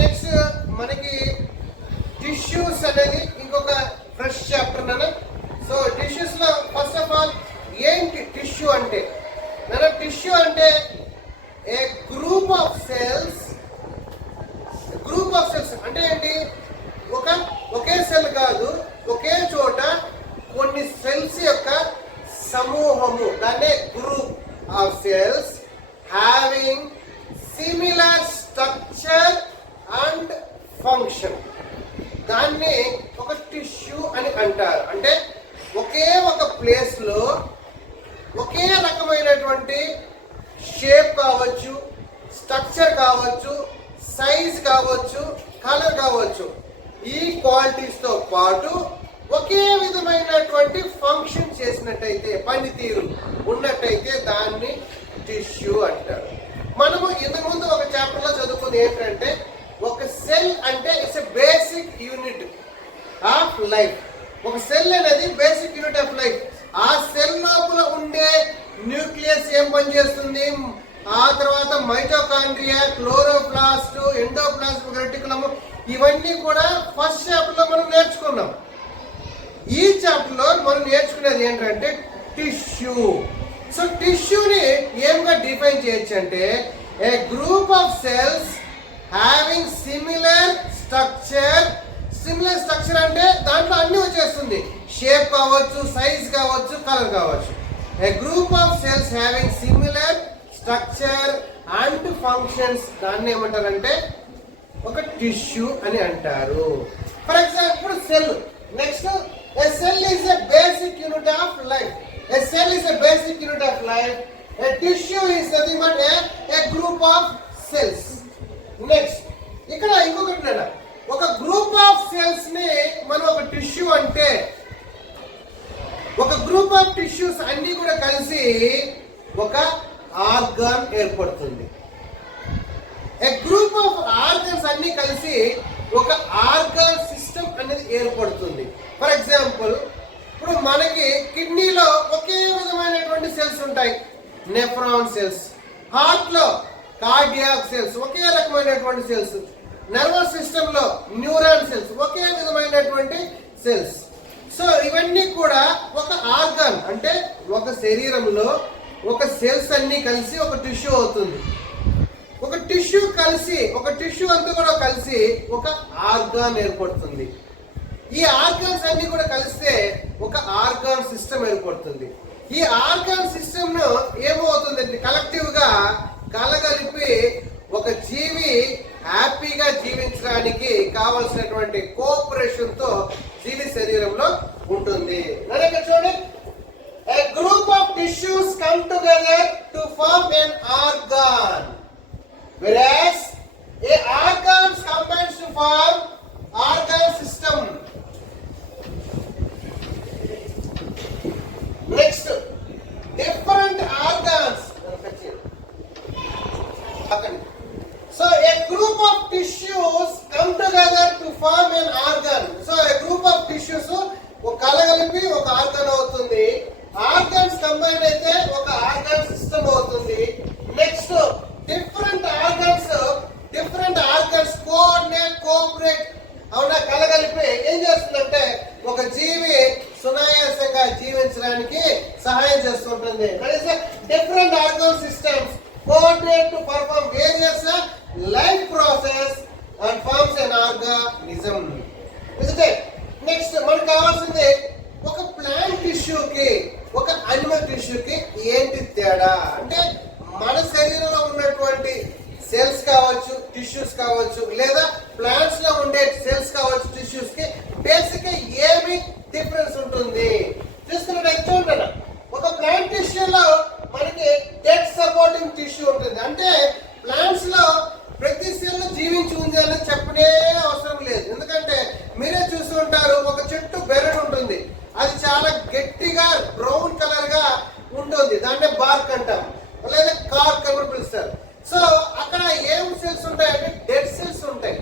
Next మనకి tissues అనేది ఇంకొక ఫ్రెష్ చాప్టర్ నాన్న. సో టిష్యూస్ లో ఫస్ట్ ఆఫ్ ఆల్ ఏంటి టిష్యూ అంటే నాన్న? టిష్యూ అంటే ఏ గ్రూప్ ఆఫ్ సెల్స్ అంటే ఏంటి? ఒకే సెల్ కాదు, ఒకే చోట కొన్ని సెల్స్ యొక్క సమూహము, దాన్నే group of cells having similar structure and function, దాన్ని ఒక టిష్యూ అని అంటారు. అంటే ఒకే ఒక ప్లేస్ లో ఒకే రకమైనటువంటి షేప్ కావచ్చు, స్ట్రక్చర్ కావచ్చు, సైజ్ కావచ్చు, కలర్ కావచ్చు, ఈ క్వాలిటీస్ తో పాటు ఒకే విధమైనటువంటి ఫంక్షన్ చేసినట్టయితే, పనితీరు ఉన్నట్టయితే దాన్ని టిష్యూ అంటారు. మనము ఇంతకుముందు ఒక చాప్టర్ లో చదువుకుంది ఏంటంటే, ఒక సెల్ అంటే it's a basic unit of life. ఒక సెల్ అనేది బేసిక్ యూనిట్ ఆఫ్ లైఫ్. ఆ సెల్ లోపల ఉండే న్యూక్లియస్ ఏం పనిచేస్తుంది, ఆ తర్వాత మైటోకాండ్రియా, క్లోరోప్లాస్ట్, ఎండోప్లాస్మిక్ రెటికులమ్, ఇవన్నీ కూడా ఫస్ట్ చాప్టర్ లో మనం నేర్చుకున్నాం. ఈ చాప్టర్ లో మనం నేర్చుకునేది ఏంటంటే టిష్యూ. సో టిష్యూని ఏమిగా డిఫైన్ చేయొచ్చు అంటే, a group of cells having similar structure. Similar structure అంటే దాంట్లో అన్ని వచ్చేస్తుంది, షేప్ కావచ్చు, సైజ్ కావచ్చు, కలర్ కావచ్చు. A group of cells having similar structure and functions, దాన్ని ఏమంటారంటే ఒక టిష్యూ అని అంటారు. For example cell. Next, a cell is a basic unit of life. A cell is a basic unit of life. A tissue is nothing but a group of cells. Next, ఇక్కడ ఇంకొకటి, ఒక group of cells ని మనం ఒక tissue అంటే, ఒక group of tissues అన్ని కూడా కలిసి ఒక ఆర్గాన్ ఏర్పడుతుంది. ఏ గ్రూప్ ఆఫ్ ఆర్గన్స్ అన్ని కలిసి ఒక ఆర్గాన్ సిస్టమ్ అనేది ఏర్పడుతుంది. ఫర్ ఎగ్జాంపుల్, ఇప్పుడు మనకి కిడ్నీలో ఒకే విధమైనటువంటి సెల్స్ ఉంటాయి, నెఫ్రాన్ సెల్స్. హార్ట్ లో కార్డియాక్ సెల్స్, ఒకే రకమైనటువంటి సెల్స్. నర్వస్ సిస్టమ్ లో న్యూరాన్ సెల్స్, ఒకే విధమైనటువంటి సెల్స్. సో ఇవన్నీ కూడా ఒక ఆర్గాన్, అంటే ఒక శరీరంలో ఒక సెల్స్ అన్ని కలిసి ఒక టిష్యూ అవుతుంది. ఒక టిష్యూ అంతా కూడా కలిసి ఒక ఆర్గాన్ ఏర్పడుతుంది. ఈ ఆర్గాన్స్ అన్ని కూడా కలిస్తే ఒక ఆర్గాన్ సిస్టమ్ ఏర్పడుతుంది. ఈ ఆర్గాన్ సిస్టమ్ ను ఏమవుతుందంటే కలెక్టివ్ గా కలగలిపి ఒక జీవి హ్యాపీగా జీవించడానికి కావలసినటువంటి కోఆపరేషన్ తో జీవి శరీరంలో ఉంటుంది. చూడండి, a group of tissues come together to form an organ, whereas a organs combines to form organ system. Next, different organs. So a group of tissues come together to form an organ. So a group of tissues ఒక కలగలిపి ఒక organ అవుతుంది. Organs combine అయితే ఒక organ system అవుతుంది. Next, different organs cooperate అవునా కలగలిపి ఏం చేస్తుందంటే ఒక జీవి సునాయాసంగా జీవించడానికి సహాయం చేస్తుంటుంది. Different organ systems coordinate to perform various life process and forms an organism. Next, మనకు కావాల్సింది ఒక ప్లాంట్ టిష్యూకి ఒక అనిమల్ టిష్యూకి ఏంటి తేడా అంటే, మన శరీరంలో ఉన్నటువంటి సెల్స్ కావచ్చు, టిష్యూస్ కావచ్చు, లేదా ప్లాంట్స్ లో ఉండే సెల్స్ కావచ్చు, టిష్యూస్ కి బేసిక్ గా ఏమి డిఫరెన్స్ ఉంటుంది చూసుకున్నట్టు చూడండి. ఒక ప్లాంట్ టిష్యూలో మనకి డెడ్ సపోర్టింగ్ టిష్యూ ఉంటుంది. అంటే ప్లాంట్స్ లో ప్రతి సెల్ జీవించి ఉంది అని చెప్పనే అవసరం లేదు. ఎందుకంటే మీరే చూస్తుంటారు, ఒక చెట్టు బెరడు ఉంటుంది, అది చాలా గట్టిగా బ్రౌన్ కలర్ గా ఉంటుంది, దాన్నే బార్క్ అంటాం, లేదా కార్క్ అని పిలుస్తారు. సో అక్కడ ఏం సెల్స్ ఉంటాయంటే డెడ్ సెల్స్ ఉంటాయి.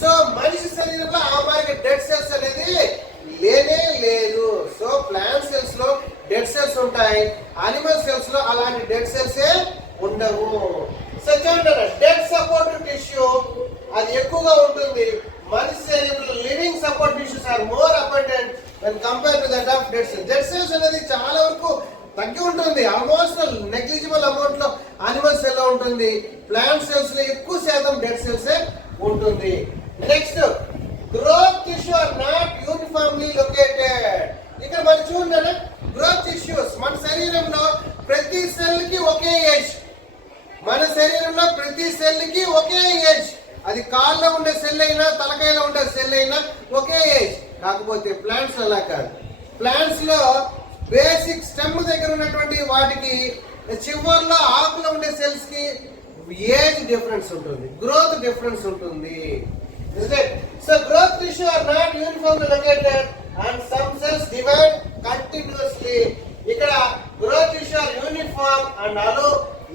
సో మనిషి శరీరంలో ఆ మాదిరి డెడ్ సెల్స్ అనేది లేనే లేదు. సో ప్లాంట్ సెల్స్ లో డెడ్ సెల్స్ ఉంటాయి, అనిమల్ సెల్స్ లో అలాంటి డెడ్ సెల్స్ ఉండవు. సో చూడండి, డెడ్ సపోర్టివ్ టిష్యూ ఎక్కువగా ఉంటుంది. మనిషి శరీరంలో living support tissues are more abundant when compared to that of dead cells. Dead cells అనేది చాలా వరకు తగ్గి ఉంటుంది. ఆల్మోస్ట్ నెగ్లిజిబుల్ అమౌంట్ లో అనిమల్ సెల్ లో ఉంటుంది. ప్లాంట్ సెల్స్ లో ఎక్కువ శాతం డెడ్ సెల్స్ ఉంటుంది. Next, growth tissue are not uniformly located. ఇక్కడ మనం చూడండి, గ్రోత్ టిష్యూస్ మన శరీరంలో ప్రతి సెల్ కి ఒకే ఏజ్. మన శరీరంలో ప్రతి సెల్ కి ఒకే ఏజ్. అది కాల్లో ఉండే సెల్ అయినా తలకాయలో ఉండే సెల్ అయినా ఒకే ఏజ్. కాకపోతే ప్లాంట్స్ అలా కాదు. ప్లాంట్స్ లో బేసిక్ స్టెమ్ దగ్గర ఉన్నటువంటి వాటికి చివర్లో ఆకులో ఉండే సెల్స్ కి ఏజ్ డిఫరెన్స్ ఉంటుంది, గ్రోత్ డిఫరెన్స్ ఉంటుంది. So growth tissue are not uniformly located and some cells divide continuously. ఇక్కడ growth tissue are uniform and also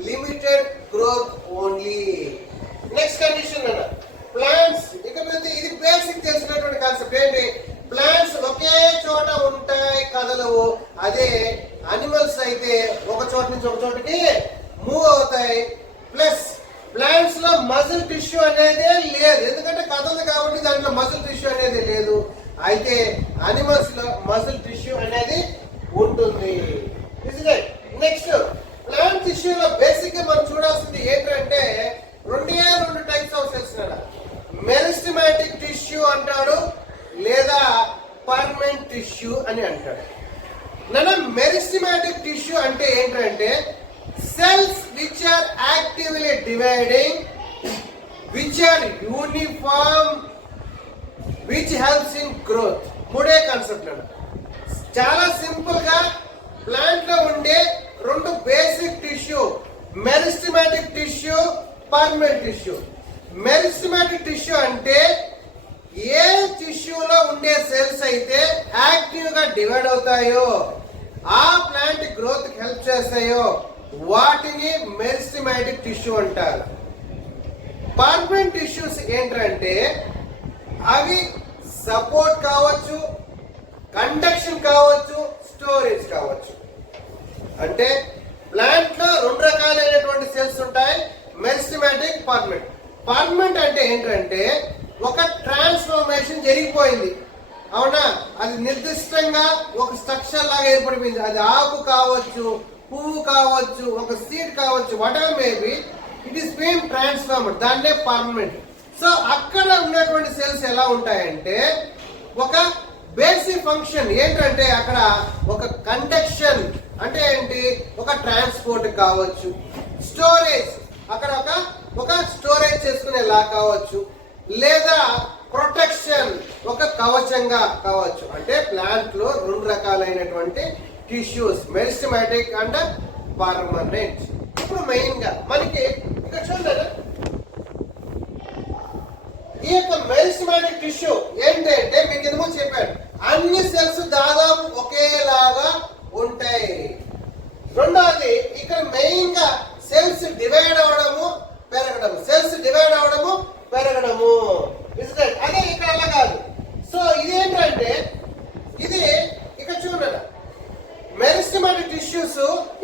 limited growth only. Next condition అన్న ప్లాంట్స్. ఇకపోతే ఇది బేసిక్ తెలిసినటువంటి కాన్సెప్ట్ ఏంటి, plants ఒకే చోట ఉంటాయి, కదలవు. అదే అనిమల్స్ అయితే ఒక చోట నుంచి ఒక చోటకి మూవ్ అవుతాయి. ప్లస్ ప్లాంట్స్ లో మజిల్ టిష్యూ అనేది లేదు, ఎందుకంటే కదలదు కాబట్టి దాంట్లో మజిల్ టిష్యూ అనేది లేదు. అయితే అనిమల్స్ లో మజిల్ టిష్యూ అనేది ఉంటుంది. నెక్స్ట్, ప్లాంట్ టిష్యూలో బేసిక్ గా మనం చూడాల్సింది ఏంటంటే రెండు types of cells. Meristematic tissue అంటాడు, లేదా పర్మనెంట్ టిష్యూ అని అంటాడు. మెరిస్టమాటిక్ టిష్యూ అంటే ఏంటంటే cells which are actively dividing, which are uniform, which helps in growth. మూడే కాన్సెప్ట్ అన్న. చాలా సింపుల్ గా ప్లాంట్ లో ఉండే రెండు basic tissue, meristematic tissue, permanent tissue. Meristematic tissue అంటే ఏ టిష్యూలో ఉండే సెల్స్ అయితే యాక్టివ్ గా డివైడ్ అవుతాయో, ఆ ప్లాంట్ గ్రోత్ హెల్ప్ చేస్తాయో వాటిని మెరిస్టమాటిక్ టిష్యూ అంటారు. పర్మనెంట్ టిష్యూస్ ఏంటంటే అవి సపోర్ట్ కావచ్చు, కండక్షన్ కావచ్చు, స్టోరేజ్ కావచ్చు. అంటే ప్లాంట్ లో రెండు రకాలైనటువంటి సెల్స్ ఉంటాయి, మెరిస్టమాటిక్, పర్మనెంట్. పర్మనెంట్ అంటే ఏంటంటే ఒక ట్రాన్స్ఫర్మేషన్ జరిగిపోయింది, అవునా, అది నిర్దిష్టంగా ఒక స్ట్రక్చర్ లాగా ఏర్పడిపోయింది. అది ఆకు కావచ్చు, పువ్వు కావచ్చు, ఒక సీడ్ కావచ్చు, whatever maybe, it is been transformed, దాన్నే పర్మనెంట్. సో అక్కడ ఉన్నటువంటి సెల్స్ ఎలా ఉంటాయంటే ఒక బేసిక్ ఫంక్షన్ ఏంటంటే అక్కడ ఒక కండక్షన్ అంటే ఏంటి, ఒక ట్రాన్స్పోర్ట్ కావచ్చు, స్టోరేజ్ అక్కడ ఒక స్టోరేజ్ చేసుకునేలా కావచ్చు, లేదా ప్రొటెక్షన్ ఒక కవచంగా కావచ్చు. అంటే ప్లాంట్ లో రెండు రకాలైనటువంటి టిష్యూస్, మెరిస్టమాటిక్ అండ్ పర్మనెంట్. ఇప్పుడు మెయిన్ గా మనకి ఇక్కడ చూడండి, ఈ యొక్క మెరిస్టమాటిక్ టిష్యూ ఏంటంటే మీకు ఎందుకు చెప్పాడు, అన్ని సెల్స్ దాదాపు ఒకేలాగా ఉంటాయి. రెండవది ఇక్కడ మెయిన్ గా సెల్స్ డివైడ్ అవడము, పెరగడము, సెల్స్ డివైడ్ అవడము, పెరగడము. అదే ఇక్కడ అలా కాదు. సో ఇదేంటంటే ఇది ఇక్కడ చూడండి, మెరిస్టమాటిక్ టిష్యూస్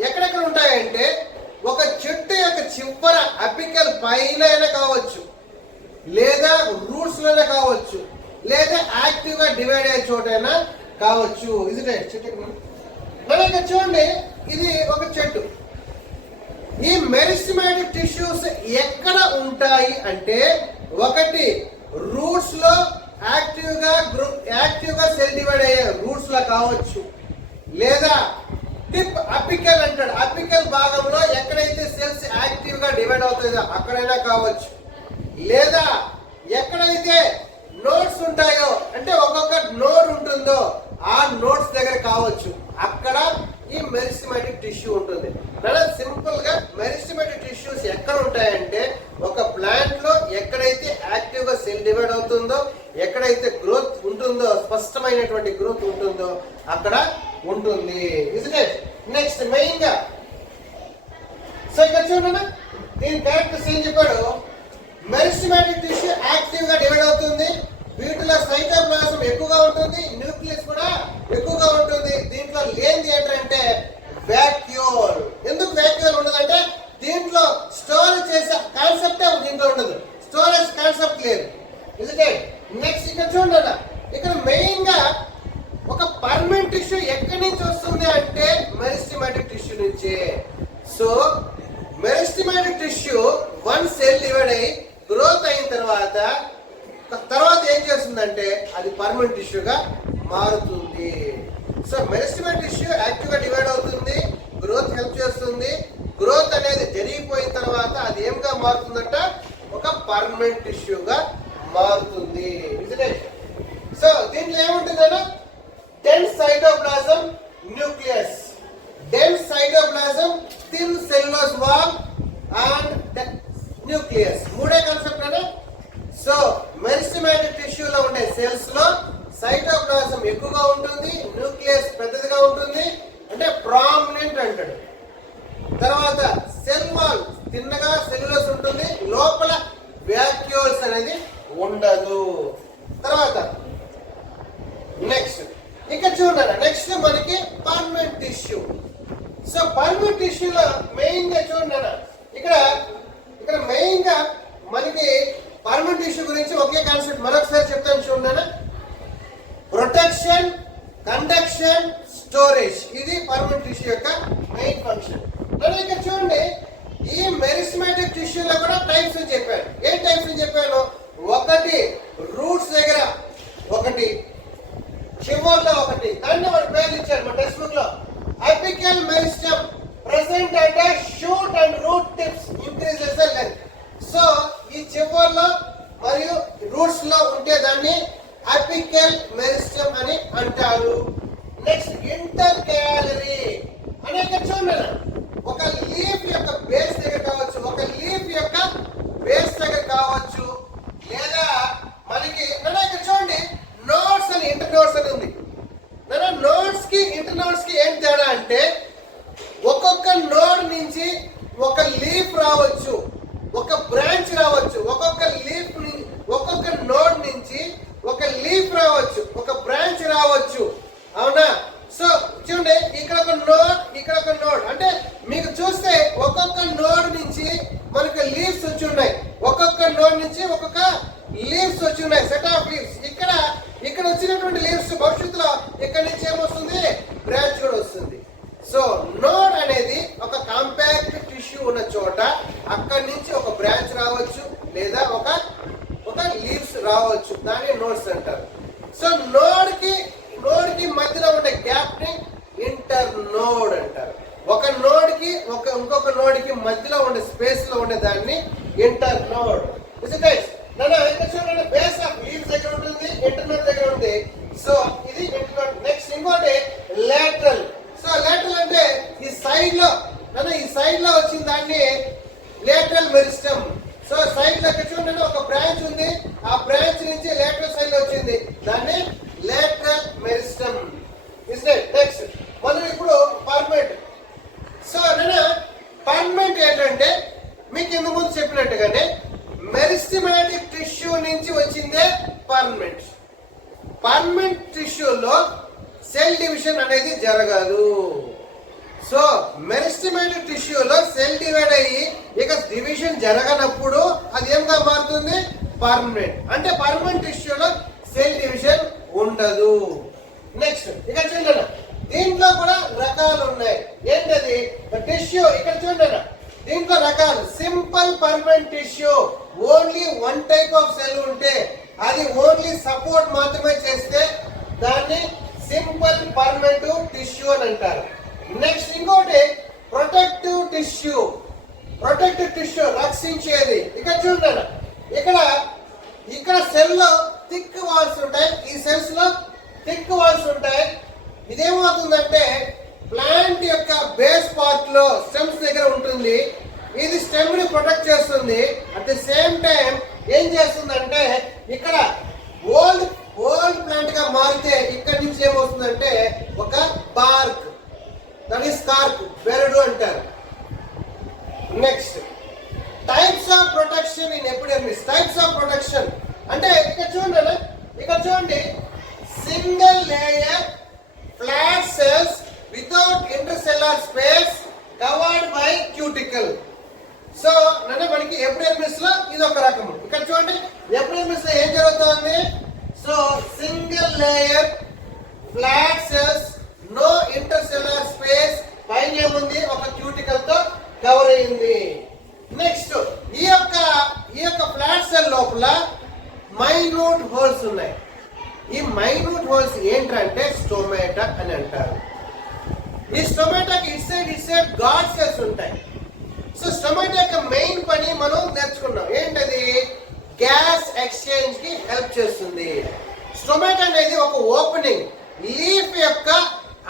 ఎక్కడెక్కడ ఉంటాయంటే ఒక చెట్టు యొక్క చివర అపికల్ పైన కావచ్చు, లేదా రూట్స్ లోనే కావచ్చు, లేదా యాక్టివ్ గా డివైడ్ అయ్యే చోటైనా కావచ్చు. ఇది చెట్టు మన ఇక్కడ చూడండి, ఇది ఒక చెట్టు. ఈ మెరిస్టమాటిక్ టిష్యూస్ ఎక్కడ ఉంటాయి అంటే ఒకటి రూట్స్ లో యాక్టివ్ గా సెల్ డివైడ్ అయ్యే రూట్స్ లో కావచ్చు, లేదా టిప్ అపికల్ అంటాడు, అపికల్ భాగంలో ఎక్కడైతే సెల్స్ యాక్టివ్ గా డివైడ్ అవుతుందో అక్కడైనా కావచ్చు, లేదా ఎక్కడైతే నోట్స్ ఉంటాయో అంటే ఒక్కొక్క నోడ్ ఉంటుందో ఆ నోట్స్ దగ్గర కావచ్చు, అక్కడ ఈ మెరిస్టమాటిక్ టిష్యూ ఉంటుంది. సింపుల్ గా మెరిస్టమాటిక్ టిష్యూస్ ఎక్కడ ఉంటాయంటే ఒక ప్లాంట్ లో ఎక్కడైతే యాక్టివ్ గా సెల్ డివైడ్ అవుతుందో, ఎక్కడైతే గ్రోత్ ఉంటుందో, స్పష్టమైనటువంటి గ్రోత్ ఉంటుందో అక్కడ ఉంటుంది. నెక్స్ట్ మెయిన్ గా సో ఇక్కడ చూడండి, దీని క్యారెక్టర్స్ ఏం చెప్పాడు, మెరిస్టమాటిక్ టిష్యూ యాక్టివ్ గా డివైడ్ అవుతుంది, వీటిలో సైటోప్లాజం ఎక్కువగా ఉంటుంది, న్యూక్లియస్ కూడా ఎక్కువగా ఉంటుంది. దీంట్లో లేనిది ఏంటంటే వాక్యూల్. ఎందుకు వాక్యూల్ ఉండదంటే దీంట్లో స్టోరేజ్ చేసే కాన్సెప్టే దీంట్లో ఉండదు, స్టోరేజ్ కాన్సెప్ట్ లేదు. నెక్స్ట్ ఇక్కడ చూడండి, ఇక్కడ మెయిన్ గా ఒక పర్మనెంట్ టిష్యూ ఎక్కడి నుంచి వస్తుంది అంటే మెరిస్టెమాటిక్ టిష్యూ నుంచి. So meristematic tissue one cell divide అయ్యి గ్రోత్ అయిన తర్వాత ఏం చేస్తుందంటే అది పర్మనెంట్ టిష్యూగా మారుతుంది. సో మెరిస్టెమాటిక్ టిష్యూ యాక్టివ్ గా డివైడ్ అవుతుంది, గ్రోత్ హెల్ప్ చేస్తుంది. గ్రోత్ అనేది జరిగిపోయిన తర్వాత అది ఏంగా మారుతుందంట, ఒక పర్మనెంట్ టిష్యూగా మారుతుంది. సో దీంట్లో ఏముంటుందన్నా, dense cytoplasm, nucleus. Dense cytoplasm, thin cellulose wall and nucleus. మూడే కాన్సెప్ట్ అనే. సో మెరిస్టెమాటిక్ టిష్యూలో ఉండే సెల్స్ లో సైటోప్లాజం ఎక్కువగా ఉంటుంది, న్యూక్లియస్ పెద్దదిగా ఉంటుంది, అంటే ప్రామినెంట్ అంటాడు. తర్వాత సెల్ వాల్ తిన్నగా సెల్యులోస్ ఉంటుంది, లోపల వ్యాక్యూల్స్ అనేది ఉండదు. తర్వాత నెక్స్ట్ ఇక్కడ చూడండి, నెక్స్ట్ మనకి పర్మనెంట్ టిష్యూ. సో పర్మనెంట్ టిష్యూలో మెయిన్ గా చూడండి, ఇక్కడ మెయిన్ గా మనకి పర్మనెంట్ టిష్యూ గురించి ఒకే కాన్సెప్ట్ మరొకసారి చెప్తాను చూడండి. ప్రొటెక్షన్, కండక్షన్, స్టోరేజ్, ఇది పర్మనెంట్ టిష్యూ యొక్క మెయిన్ ఫంక్షన్. ఇక్కడ చూడండి, ఈ మెరిస్టెమాటిక్ టిష్యూలో కూడా టైప్స్ అని చెప్పాను. ఏ టైప్స్ అని చెప్పాను, ఒకటి రూట్స్ దగ్గర ఒకటి, చివర్లో ఒకటి. దాన్ని వాడు పేర్లు ఇచ్చాడు మా టెక్స్ట్ బుక్ లో. అపికల్ మెరిస్టమ్ ప్రెసెంట్ అంటే shoot and root tips increases the length. So ఈ చివర్లో మరియు రూట్స్ లో ఉంటే దాన్ని అపికల్ మెరిస్టమ్ అని అంటారు. నెక్స్ట్ ఇంటర్ క్యాలరీ అనే చూడండి, ఒక లీఫ్ యొక్క బేస్ దగ్గర కావచ్చు, ఒక లీఫ్ యొక్క బేస్ దగ్గర కావచ్చు, లేదా మనకి ఇక్కడ చూడండి నోట్స్ అని ఇంటర్ నోట్స్ అని ఉంది. నోట్స్ కి ఇంటర్ నోట్స్ కి ఏం తేడా అంటే, ఒక్కొక్క నోడ్ నుంచి ఒక లీఫ్ రావచ్చు, ఒక బ్రాంచ్ రావచ్చు, ఒక్కొక్క నోడ్ నుంచి ఒక లీఫ్ రావచ్చు, ఒక బ్రాంచ్ రావచ్చు. అవునా? సో చూడండి, ఇక్కడ ఒక నోడ్, ఇక్కడ ఒక నోడ్. అంటే మీకు చూస్తే ఒక్కొక్క నోడ్ నుంచి మనకు లీవ్స్ వచ్చి ఉన్నాయి, ఒక్కొక్క నోడ్ నుంచి ఒక్కొక్క లీవ్స్ వచ్చి ఉన్నాయి, సెట్ ఆఫ్ లీవ్స్. ఇక్కడ వచ్చినటువంటి లీవ్స్ భవిష్యత్తులో ఇక్కడ నుంచి ఏమొస్తుంది, బ్రాంచ్ కూడా వస్తుంది. సో నోడ్ అనేది ఒక కాంపాక్ట్ టిష్యూ ఉన్న చోట అక్కడి నుంచి ఒక బ్రాంచ్ రావచ్చు, లేదా ఒక లీవ్స్ రావచ్చు, దాన్ని నోడ్స్ అంటారు. సో నోడ్ కి మధ్యలో ఉండే గ్యాప్ ని ఇంటర్ నోడ్ అంటారు. ఒక నోడ్ కి ఇంకొక నోడ్ కి మధ్యలో ఉండే స్పేస్ లో ఉండే దాన్ని ఇంటర్ నోడ్. చూడండి, బేస్ ఆఫ్ లీవ్స్ దగ్గర ఉంటుంది, ఇంటర్ నోడ్ దగ్గర ఉంది. సో ఇది ఇంటర్ నోడ్. నెక్స్ట్ ఇంకోటి లాటరల్. సో లాటరల్ అంటే ఈ సైడ్ లో వచ్చిన దాన్ని లాటరల్ మెరిస్టమ్. సో సైడ్ లో చూడండి, ఒక బ్రాంచ్ ఉంది, ఆ బ్రాంచ్ నుంచి లాటరల్ సైడ్ లో వచ్చింది, దాన్ని లాటరల్ మెరిస్టమ్. నెక్స్ట్ మనం ఇప్పుడు పర్మనెంట్. సో పర్మనెంట్ ఏంటంటే మీకు ఇంత ముందు చెప్పినట్టుగానే మెరిస్టెమాటిక్ టిష్యూ నుంచి వచ్చిందే పర్మనెంట్. పర్మనెంట్ టిష్యూలో సెల్ డివిజన్ అనేది జరగదు. సో మెరిస్టెమాటిక్ టిష్యూలో సెల్ డివైడ్ అయ్యి ఇక డివిజన్ జరగనప్పుడు అది ఏంగా మారుతుంది, పర్మనెంట్. అంటే పర్మనెంట్ టిష్యూలో సెల్ డివిజన్ ఉండదు. నెక్స్ట్ ఇక్కడ చూడండి, దీంట్లో కూడా రకాలు ఉన్నాయి. ఏంటది టిష్యూ, ఇక్కడ చూడండి, దీంట్లో రకాలు. Simple permanent tissue, only one type of cell ఉంటే, అది ఓన్లీ సపోర్ట్ మాత్రమే చేస్తే దాన్ని సింపుల్ పర్మనెంట్ టిష్యూ అని అంటారు. నెక్స్ట్ ఇంకోటి ప్రొటెక్టివ్ టిష్యూ. ప్రొటెక్టివ్ టిష్యూ రక్షించేది. ఇక్కడ చూడండి, ఇక్కడ సెల్ లో థిక్ వాల్స్ ఉంటాయి, ఈ సెల్స్ లో థిక్ వాల్స్ ఉంటాయి. ఇదేమవుతుందంటే ప్లాంట్ యొక్క బేస్ పార్ట్ లో స్టెమ్స్ దగ్గర ఉంటుంది. ఇది స్టెమ్ ని ప్రొటెక్ట్ చేస్తుంది. అట్ ది సేమ్ టైం ఏం చేస్తుందంటే ఇక్కడ ఓల్డ్ ప్లాంట్ గా మారితే ఇక్కడ నుంచి ఏమవుతుందంటే ఒక బార్క్, దట్ ఈస్ కార్క్, బెరడు అంటారు. Next types of protection in epidermis. Types of protection అంటే ఇక్కడ చూడండి single layer flat cells without intercellular space covered by cuticle. So మనకి ఎపిడెర్మిస్ లో ఇది ఒక రకము. ఇక్కడ చూడండి ఎపిడెర్మిస్ లో ఏం జరుగుతోంది? So single layer flat cells, no intercellular space, పైన ఏముంది ఒక క్యూటికల్ తో కవర్ అయింది. నెక్స్ట్ ఈ యొక్క ఫ్లాట్ సెల్ లోపల మైన్యూట్ హోల్స్ ఉన్నాయి. ఈ మైన్యూట్ హోల్స్ ఏంటంటే స్టోమేటా అని అంటారు. ఈ స్టోమేటాకి ఇట్ సైడ్ గాడ్ సెల్స్ ఉంటాయి. సో స్టోమేటా యొక్క మెయిన్ పని మనం నేర్చుకున్నాం. ఏంటది? గ్యాస్ ఎక్స్చేంజ్ కి హెల్ప్ చేస్తుంది. స్టోమేటా అనేది ఒక ఓపెనింగ్, లీఫ్ యొక్క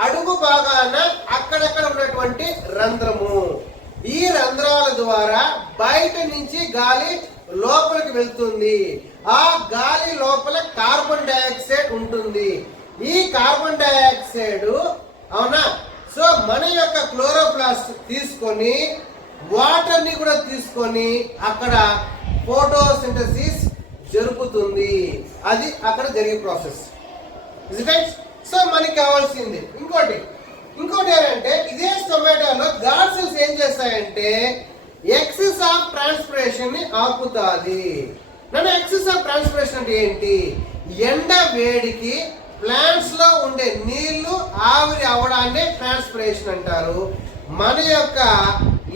అడుగు భాగాన అక్కడక్కడ ఉన్నటువంటి రంధ్రము. ఈ రంధ్రాల ద్వారా బయట నుంచి గాలి లోపలికి వెళ్తుంది. ఆ గాలి లోపల కార్బన్ డైఆక్సైడ్ ఉంటుంది. ఈ కార్బన్ డైఆక్సైడ్ అవునా, సో మన యొక్క క్లోరోప్లాస్ట్ తీసుకొని వాటర్ ని కూడా తీసుకొని అక్కడ ఫోటోసింథసిస్ జరుగుతుంది. అది అక్కడ జరిగే ప్రాసెస్. సో మనకి కావాల్సింది ఇంకోటి ఏంటంటే ఇదే టొమాటోలో గాడ్ సెల్స్ ఏం చేస్తాయంటే ఎక్సెస్ ఆఫ్ ట్రాన్స్పిరేషన్ ని ఆపుతాది. నన్ను ఎక్సెస్ ఆఫ్ ట్రాన్స్పిరేషన్ అంటే ఏంటి? ఎండ వేడికి ప్లాంట్స్ లో ఉండే నీళ్లు ఆవిరి అవడాన్ని ట్రాన్స్పిరేషన్ అంటారు. మన యొక్క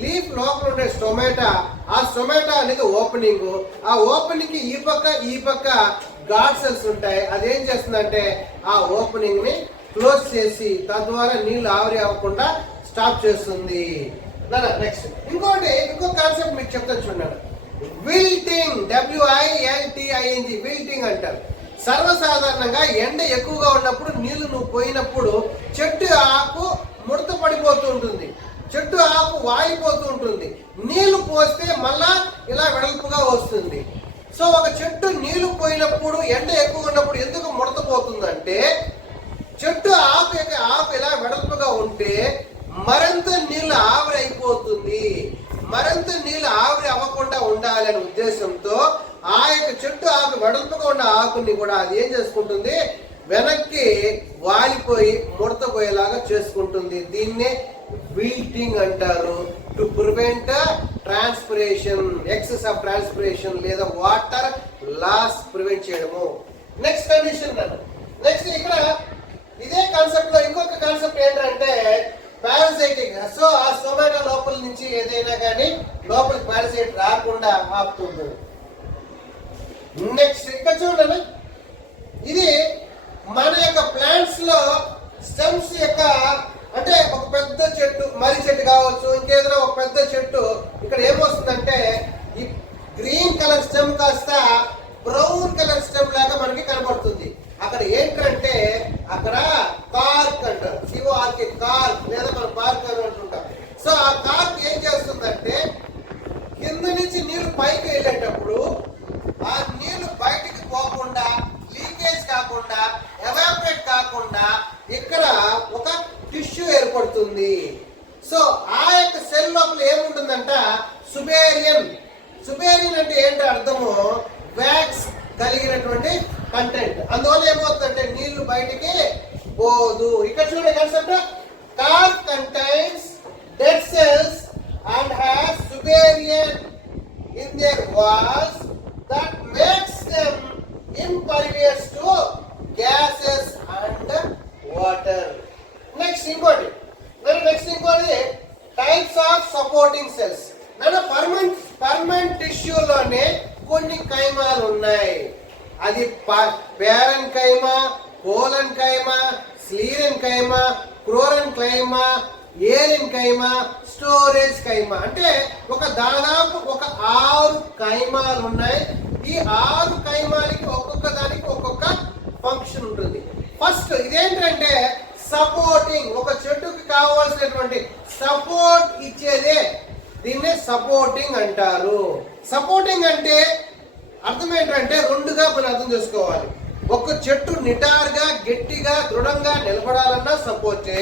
లీఫ్ లోపల ఉండే స్టొమాటా, ఆ స్టొమాటా అనేది ఓపెనింగ్. ఆ ఓపెనింగ్ కి ఈ పక్క గాడ్ సెల్స్ ఉంటాయి. అదేం చేస్తుందంటే ఆ ఓపెనింగ్ ని క్లోజ్ చేసి తద్వారా నీళ్లు ఆవిరి అవ్వకుండా స్టాప్ చేస్తుంది. నెక్స్ట్ ఇంకో కాన్సెప్ట్ మీకు చెప్తాను చూడండి. విల్టింగ్, WILTING, విల్టింగ్ అంటారు. సర్వసాధారణంగా ఎండ ఎక్కువగా ఉన్నప్పుడు నీళ్లు నువ్వు పోయినప్పుడు చెట్టు ఆకు ముడత పడిపోతూ ఉంటుంది, చెట్టు ఆకు వాలిపోతూ ఉంటుంది. నీళ్లు పోస్తే మళ్ళా ఇలా వెడల్పుగా వస్తుంది. సో ఒక చెట్టు నీళ్లు పోయినప్పుడు ఎండ ఎక్కువగా ఉన్నప్పుడు ఎందుకు ముడత పోతుందంటే చెట్టు ఆకు ఇలా వెడల్పుగా ఉంటే మరింత నీళ్లు ఆవిరి అయిపోతుంది. మరింత నీళ్లు ఆవిరి అవ్వకుండా ఉండాలనే ఉద్దేశంతో ఆ యొక్క చెట్టు ఆకు వెడల్పుగా ఉన్న ఆకుని కూడా అది ఏం చేసుకుంటుంది, వెనక్కి వాలిపోయి ముడతపోయేలాగా చేసుకుంటుంది. దీన్నే విల్టింగ్ అంటారు. To prevent transpiration, excess of transpiration లేదా వాటర్ లాస్ ప్రివెంట్ చేయడము. Next condition. నెక్స్ట్ ఇక్కడ ఇదే కాన్సెప్ట్ లో ఇంకొక కాన్సెప్ట్ ఏంటంటే పారాసైటిక్. సో ఆ స్టొమాటో లోపల నుంచి ఏదైనా కానీ లోపలికి పారాసైట్ రాకుండా ఆపుతుంది. నెక్స్ట్ ఇక్కడ చూడండి, ఇది మన యొక్క ప్లాంట్స్ లో స్టెమ్స్ యొక్క అంటే ఒక పెద్ద చెట్టు, మర్రి చెట్టు కావచ్చు, ఇంకేదైనా ఒక పెద్ద చెట్టు, ఇక్కడ ఏమొస్తుందంటే ఈ గ్రీన్ కలర్ స్టెమ్ కాస్త బ్రౌన్ కలర్ స్టెమ్ లాగా మనకి కనబడుతుంది. అక్కడ ఏంటంటే అక్కడ కార్క్ అంటారు, CORK, కార్క్ లేదా మనం పార్క్ అని అంటుంటాం. సో ఆ కార్క్ ఏం చేస్తుందంటే కింద నుంచి నీళ్లు పైకి వెళ్ళేటప్పుడు ఆ నీళ్లు బయటికి పోకుండా, లీకేజ్ కాకుండా, ఎవాపరేట్ కాకుండా ఇక్కడ ఒక టిష్యూ ఏర్పడుతుంది. సో ఆ యొక్క సెల్ లోపల ఏముంటుందంట సుబేరియన్. సుబేరియన్ అంటే ఏంటో అర్థము, వ్యాక్స్ కలిగినటువంటి కంటెంట్. అందువల్ల ఏమవుతుందంటే నీళ్లు బయటికి పోదు. ఇక్కడ చూడండి concept, cork contains dead cells and has suberin in their walls that makes them impervious to gases and water. Next ఇంకోటి types of supporting cells. Permanent టిష్యూలోనే కొన్ని కైమాలు ఉన్నాయి. అది పేరన్ కైమా, కోలన్ కైమా, స్లీరన్ కైమా, క్రోరన్ కైమా, ఏరిన్ కైమా, స్టోరేజ్ కైమా. అంటే దాదాపు 6 కైమాలు ఉన్నాయి. ఈ 6 కైమాలకి ఒక్కొక్క దానికి ఒక్కొక్క ఫంక్షన్ ఉంటుంది. ఫస్ట్ ఇదేంటంటే సపోర్టింగ్, ఒక చెట్టుకి కావాల్సినటువంటి సపోర్ట్ ఇచ్చేదే దీన్నే సపోర్టింగ్ అంటారు. సపోర్టింగ్ అంటే అర్థం ఏంటంటే రెండుగా మనం అర్థం చేసుకోవాలి. ఒక చెట్టు నిటారుగా, గట్టిగా, దృఢంగా నిలబడాలన్నా సపోర్టే.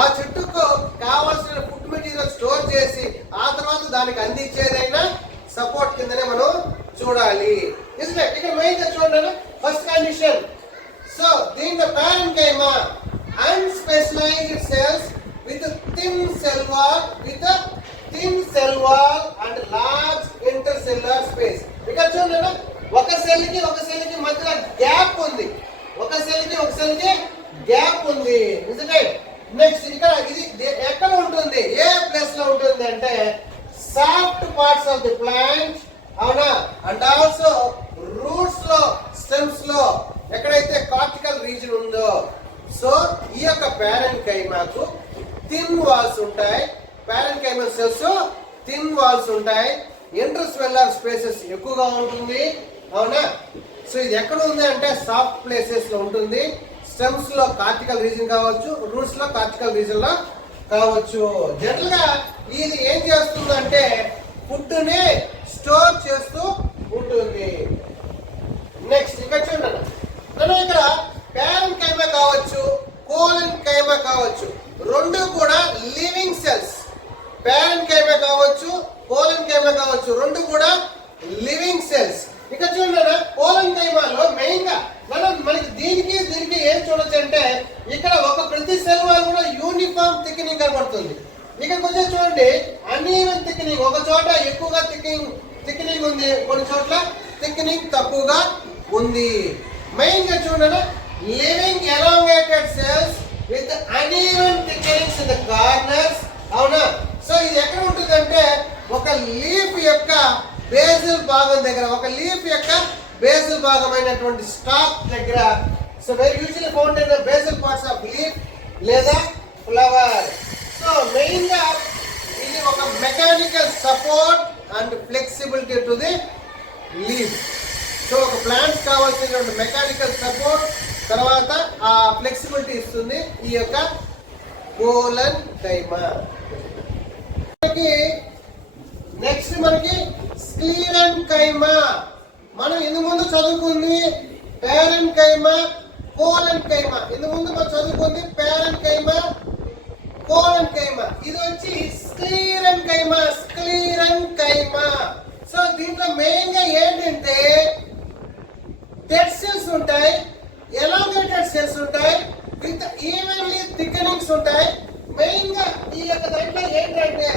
ఆ చెట్టుకు కావాల్సిన ఫుడ్ మెటీరియల్ స్టోర్ చేసి ఆ తర్వాత దానికి అందించేదైనా సపోర్ట్ కిందనే మనం చూడాలి. ఇక్కడ మెయిన్ గా చూడండి ఫస్ట్ కండిషన్. సో దీని parenchyma unspecialized cells with thin cell wall and large intercellular space. ఇక్కడ చూడండి ఒక సెల్ కి మధ్యలో గ్యాప్ ఉంది. ఒక సెల్ కి గ్యాప్ ఉంది. నెక్స్ట్ ఇక్కడ ఇది ఎక్కడ ఉంటుంది, ఏ ప్లేస్ లో ఉంటుంది అంటే soft parts of the plant, అవునా, అండ్ ఆల్సో రూట్స్ లో, స్టెమ్స్ లో ఎక్కడైతే కార్టికల్ రీజన్ ఉందో. సో ఈ యొక్క ప్యారెన్కైమాకు థిన్ వాల్స్ ఉంటాయి. ప్యారెన్కైమల్ సెల్స్ థిన్ వాల్స్ ఉంటాయి. ఇంటర్స్వెల్లార్ స్పేసెస్ ఎక్కువగా ఉంటుంది, అవునా. సో ఇది ఎక్కడ ఉంది అంటే సాఫ్ట్ ప్లేసెస్ లో ఉంటుంది. స్టెమ్స్ లో కార్టికల్ రీజన్ కావచ్చు, రూట్స్ లో కార్టికల్ రీజన్ లో కావచ్చు. జనరల్ గా ఇది ఏం చేస్తుందంటే ఫుడ్ ని స్టోర్ చేస్తూ ఉంటుంది. నెక్స్ట్ ఇక్కడ చూడండి, మనం ఇక్కడ ప్యారెన్కైమా కావచ్చు, కోలెన్కైమా కావచ్చు, రెండు కూడా లివింగ్ సెల్స్. ప్యారెన్కైమా కావచ్చు, కోలెన్కైమా కావచ్చు, రెండు కూడా లివింగ్ సెల్స్. ఇక్కడ చూడండి, కోలెన్కైమాలో మెయిన్ గా మనకి దీనికి ఏం చూడొచ్చు అంటే ఇక్కడ ఒక ప్రతి సెల్ వాళ్ళు కూడా యూనిఫామ్ థిక్నింగ్ కనబడుతుంది. ఇక్కడ కొంచెం చూడండి అన్ఈవెన్ థిక్నింగ్, ఒక చోట ఎక్కువగా థిక్నింగ్ ఉంది, కొన్ని చోట్ల థిక్నింగ్ తక్కువగా ఉంది. మెయిన్ గా చూడండి, living elongated cells with uneven thickenings in the corners, అవునా. సో ఇది ఎక్కడ ఉంటుంది అంటే ఒక లీఫ్ యొక్క బేసల్ భాగం దగ్గర, ఒక లీఫ్ యొక్క బేసల్ భాగమైనటువంటి స్టాక్ దగ్గర. So very usually found in the basal parts of leaf లేదా ఫ్లవర్. సో మెయిన్ గా ఇది ఒక mechanical support and flexibility to the leaf. So ఒక ప్లాంట్స్ కావాల్సినటువంటి మెకానికల్ సపోర్ట్, తర్వాత ఆ ఫ్లెక్సిబిలిటీ ఇస్తుంది ఈ యొక్క కోలెన్కైమా. నెక్స్ట్ మనకి స్క్లీరెన్కైమా. మనం ఇందు ముందు చదువుకుంది ప్యారెన్కైమా, కోలెన్కైమా. ఇందు ముందు మనం చదువుకుంది ప్యారెన్కైమా, కోలెన్కైమా. ఇది వచ్చి స్క్లీరెన్కైమా. సో దీంట్లో మెయిన్ గా ఏంటంటే డెడ్ సెల్స్ ఉంటాయి, ఎలాంగేటెడ్ సెల్స్ ఉంటాయి, విత్ ఈవెన్లీ థిక్నింగ్స్ ఉంటాయి. మెయిన్ గా ఈ యొక్క దాంట్లో ఏంటంటే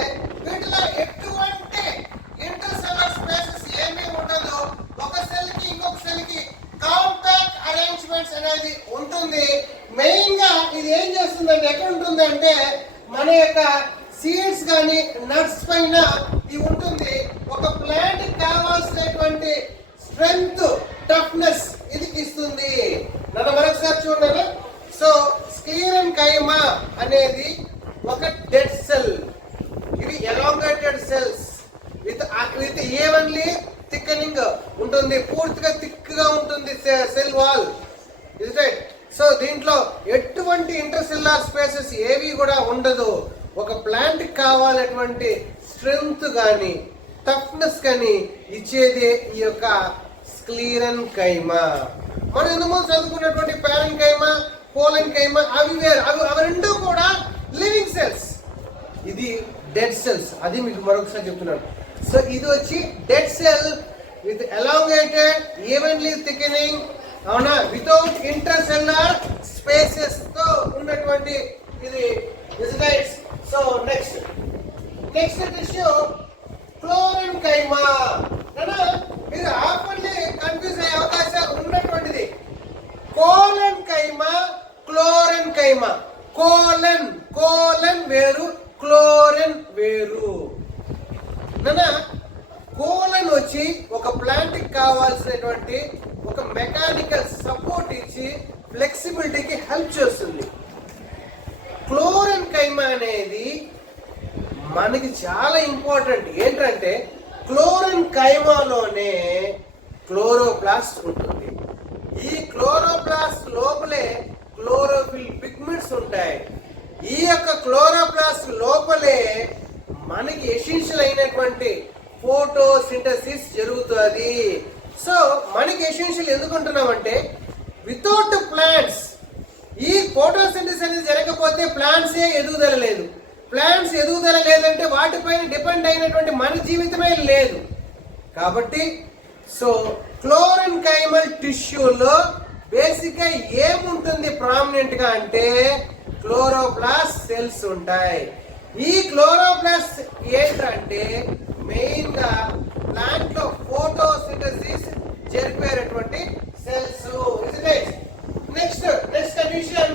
వీటిలో ఎటువంటి ఇంటర్సెల్యులర్ స్పేసెస్ ఏమీ ఉండదు. ఒక సెల్ కి ఇంకొక సెల్ కి కాంపాక్ట్ అరేంజ్మెంట్స్ అనేది ఉంటుంది. మెయిన్ గా ఇది ఏం చేస్తుందంటే ఎక్కడ ఉంటుంది అంటే మన యొక్క సీడ్స్ కానీ నట్స్ పైన ఇది ఉంటుంది. ఒక ప్లాంట్ కావాల్సినటువంటి స్ట్రెంగ్త్, టఫ్నెస్ ఇది ఇస్తుంది. నన్ను మరొకసారి చూడండి. సో స్క్లీరెన్కైమా అనేది ఒక డెడ్ సెల్. ఇవి elongated cells with evenly thickening ఉంటుంది, పూర్తిగా థిక్ గా ఉంటుంది cell wall. Is right. So దీంట్లో ఎటువంటి ఇంటర్సెల్యులర్ స్పేసెస్ ఏవి కూడా ఉండదు. ఒక ప్లాంట్ కావాలటువంటి స్ట్రెంగ్త్ కానీ టఫ్నెస్ కానీ ఇచ్చేదే ఈ యొక్క స్క్లీరెన్కైమా. మనం ఇందుకు చదువుకున్నటువంటి ప్యారెన్కైమా, కోలెన్కైమా అవి వేరు. అవి రెండు కూడా లివింగ్ సెల్స్, ఇది డెడ్ సెల్స్. అది మీకు మరొకసారి చెప్తున్నాను. సో ఇది వచ్చి dead cell with elongated evenly thickening, అవునా, వితౌట్ ఇంటర్సెల్యులర్ స్పేసెస్ తో ఉన్నటువంటి ఇది విజిటైట్స్. So next tissue chlorenchyma. మీరు ఆఫర్లీ కన్ఫ్యూజ్ అయ్యే అవకాశాలు ఉన్నటువంటిది. కోలెన్కైమా, క్లోరెన్కైమా. కోలెన్ వేరు, క్లోరెన్ వేరు. కోలెన్ వచ్చి ఒక ప్లాంట్ కి కావాల్సినటువంటి ఒక మెకానికల్ సపోర్ట్ ఇచ్చి ఫ్లెక్సిబిలిటీకి హెల్ప్ చేస్తుంది. క్లోరెన్కైమా అనేది మనకి చాలా ఇంపార్టెంట్. ఏంటంటే క్లోరెన్కైమాలోనే క్లోరోప్లాస్ట్ ఉంటుంది. ఈ క్లోరోప్లాస్ట్ లోపలే క్లోరోఫిల్ పిగ్మెంట్స్ ఉంటాయి. ఈ యొక్క క్లోరోప్లాస్ట్ లోపలే మనకి ఎసెన్షియల్ అయినటువంటి ఫోటోసింథసిస్ జరుగుతుంది. సో మనకి ఎసెన్షియల్ ఎందుకుంటున్నామంటే వితౌట్ ప్లాంట్స్ ఈ ఫోటోసింథసిస్ అనేది జరగకపోతే ప్లాంట్స్ ఎదుగుదల లేదు. ప్లాంట్స్ ఎదుగుదల లేదంటే వాటిపైన డిపెండ్ అయినటువంటి మన జీవితమే లేదు. కాబట్టి సో క్లోరెన్కైమల్ టిష్యూలో బేసిక్ గా ఏముంటుంది ప్రామినెంట్ గా అంటే క్లోరోప్లాస్ట్ సెల్స్ ఉంటాయి. ఈ క్లోరోప్లాస్ట్ ఏంటంటే మెయిన్ గా ప్లాంట్ లో ఫోటోసింథసిస్ జరిపేటటువంటి సెల్స్. నెక్స్ట్ కండిషన్,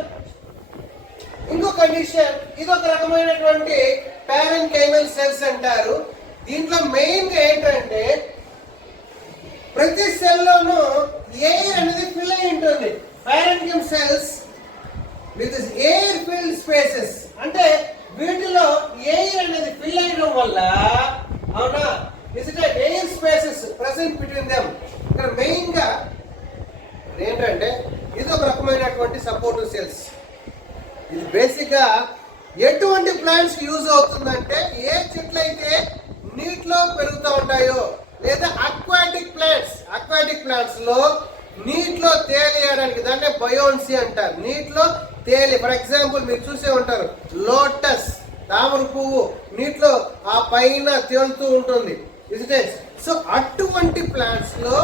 ఇంకో కండిషన్, ఇది ఒక రకమైనటువంటి పారెన్కైమల్ సెల్స్ అంటారు. దీంట్లో మెయిన్ గా ఏంటంటే ప్రతి సెల్ లోనూ ఎయిర్ అనేది ఫిల్ అయి ఉంటుంది. Parenchyma cells with air filled spaces, అంటే వీటిలో ఎయిర్ అనేది ఫిల్ అయ్యడం వల్ల, అవునా, air spaces present between them. ఇక్కడ మెయిన్ గా ఏంటంటే ఇది ఒక రకమైనటువంటి సపోర్టివ్ సెల్స్. ఇది బేసిక్ గా ఎటువంటి ప్లాంట్స్ యూజ్ అవుతుందంటే, ఏ చెట్లు అయితే నీటిలో పెరుగుతూ ఉంటాయో, లేదా అక్వాటిక్ ప్లాంట్స్ లో నీటిలో తేలియడానికి, దాన్నే బయోన్సీ అంటారు. నీటిలో తేలి, ఫర్ ఎగ్జాంపుల్ మీరు చూసే ఉంటారు లోటస్, తామర పువ్వు నీటిలో ఆ పైన తేలుతూ ఉంటుంది. సో అటువంటి ప్లాంట్స్ లో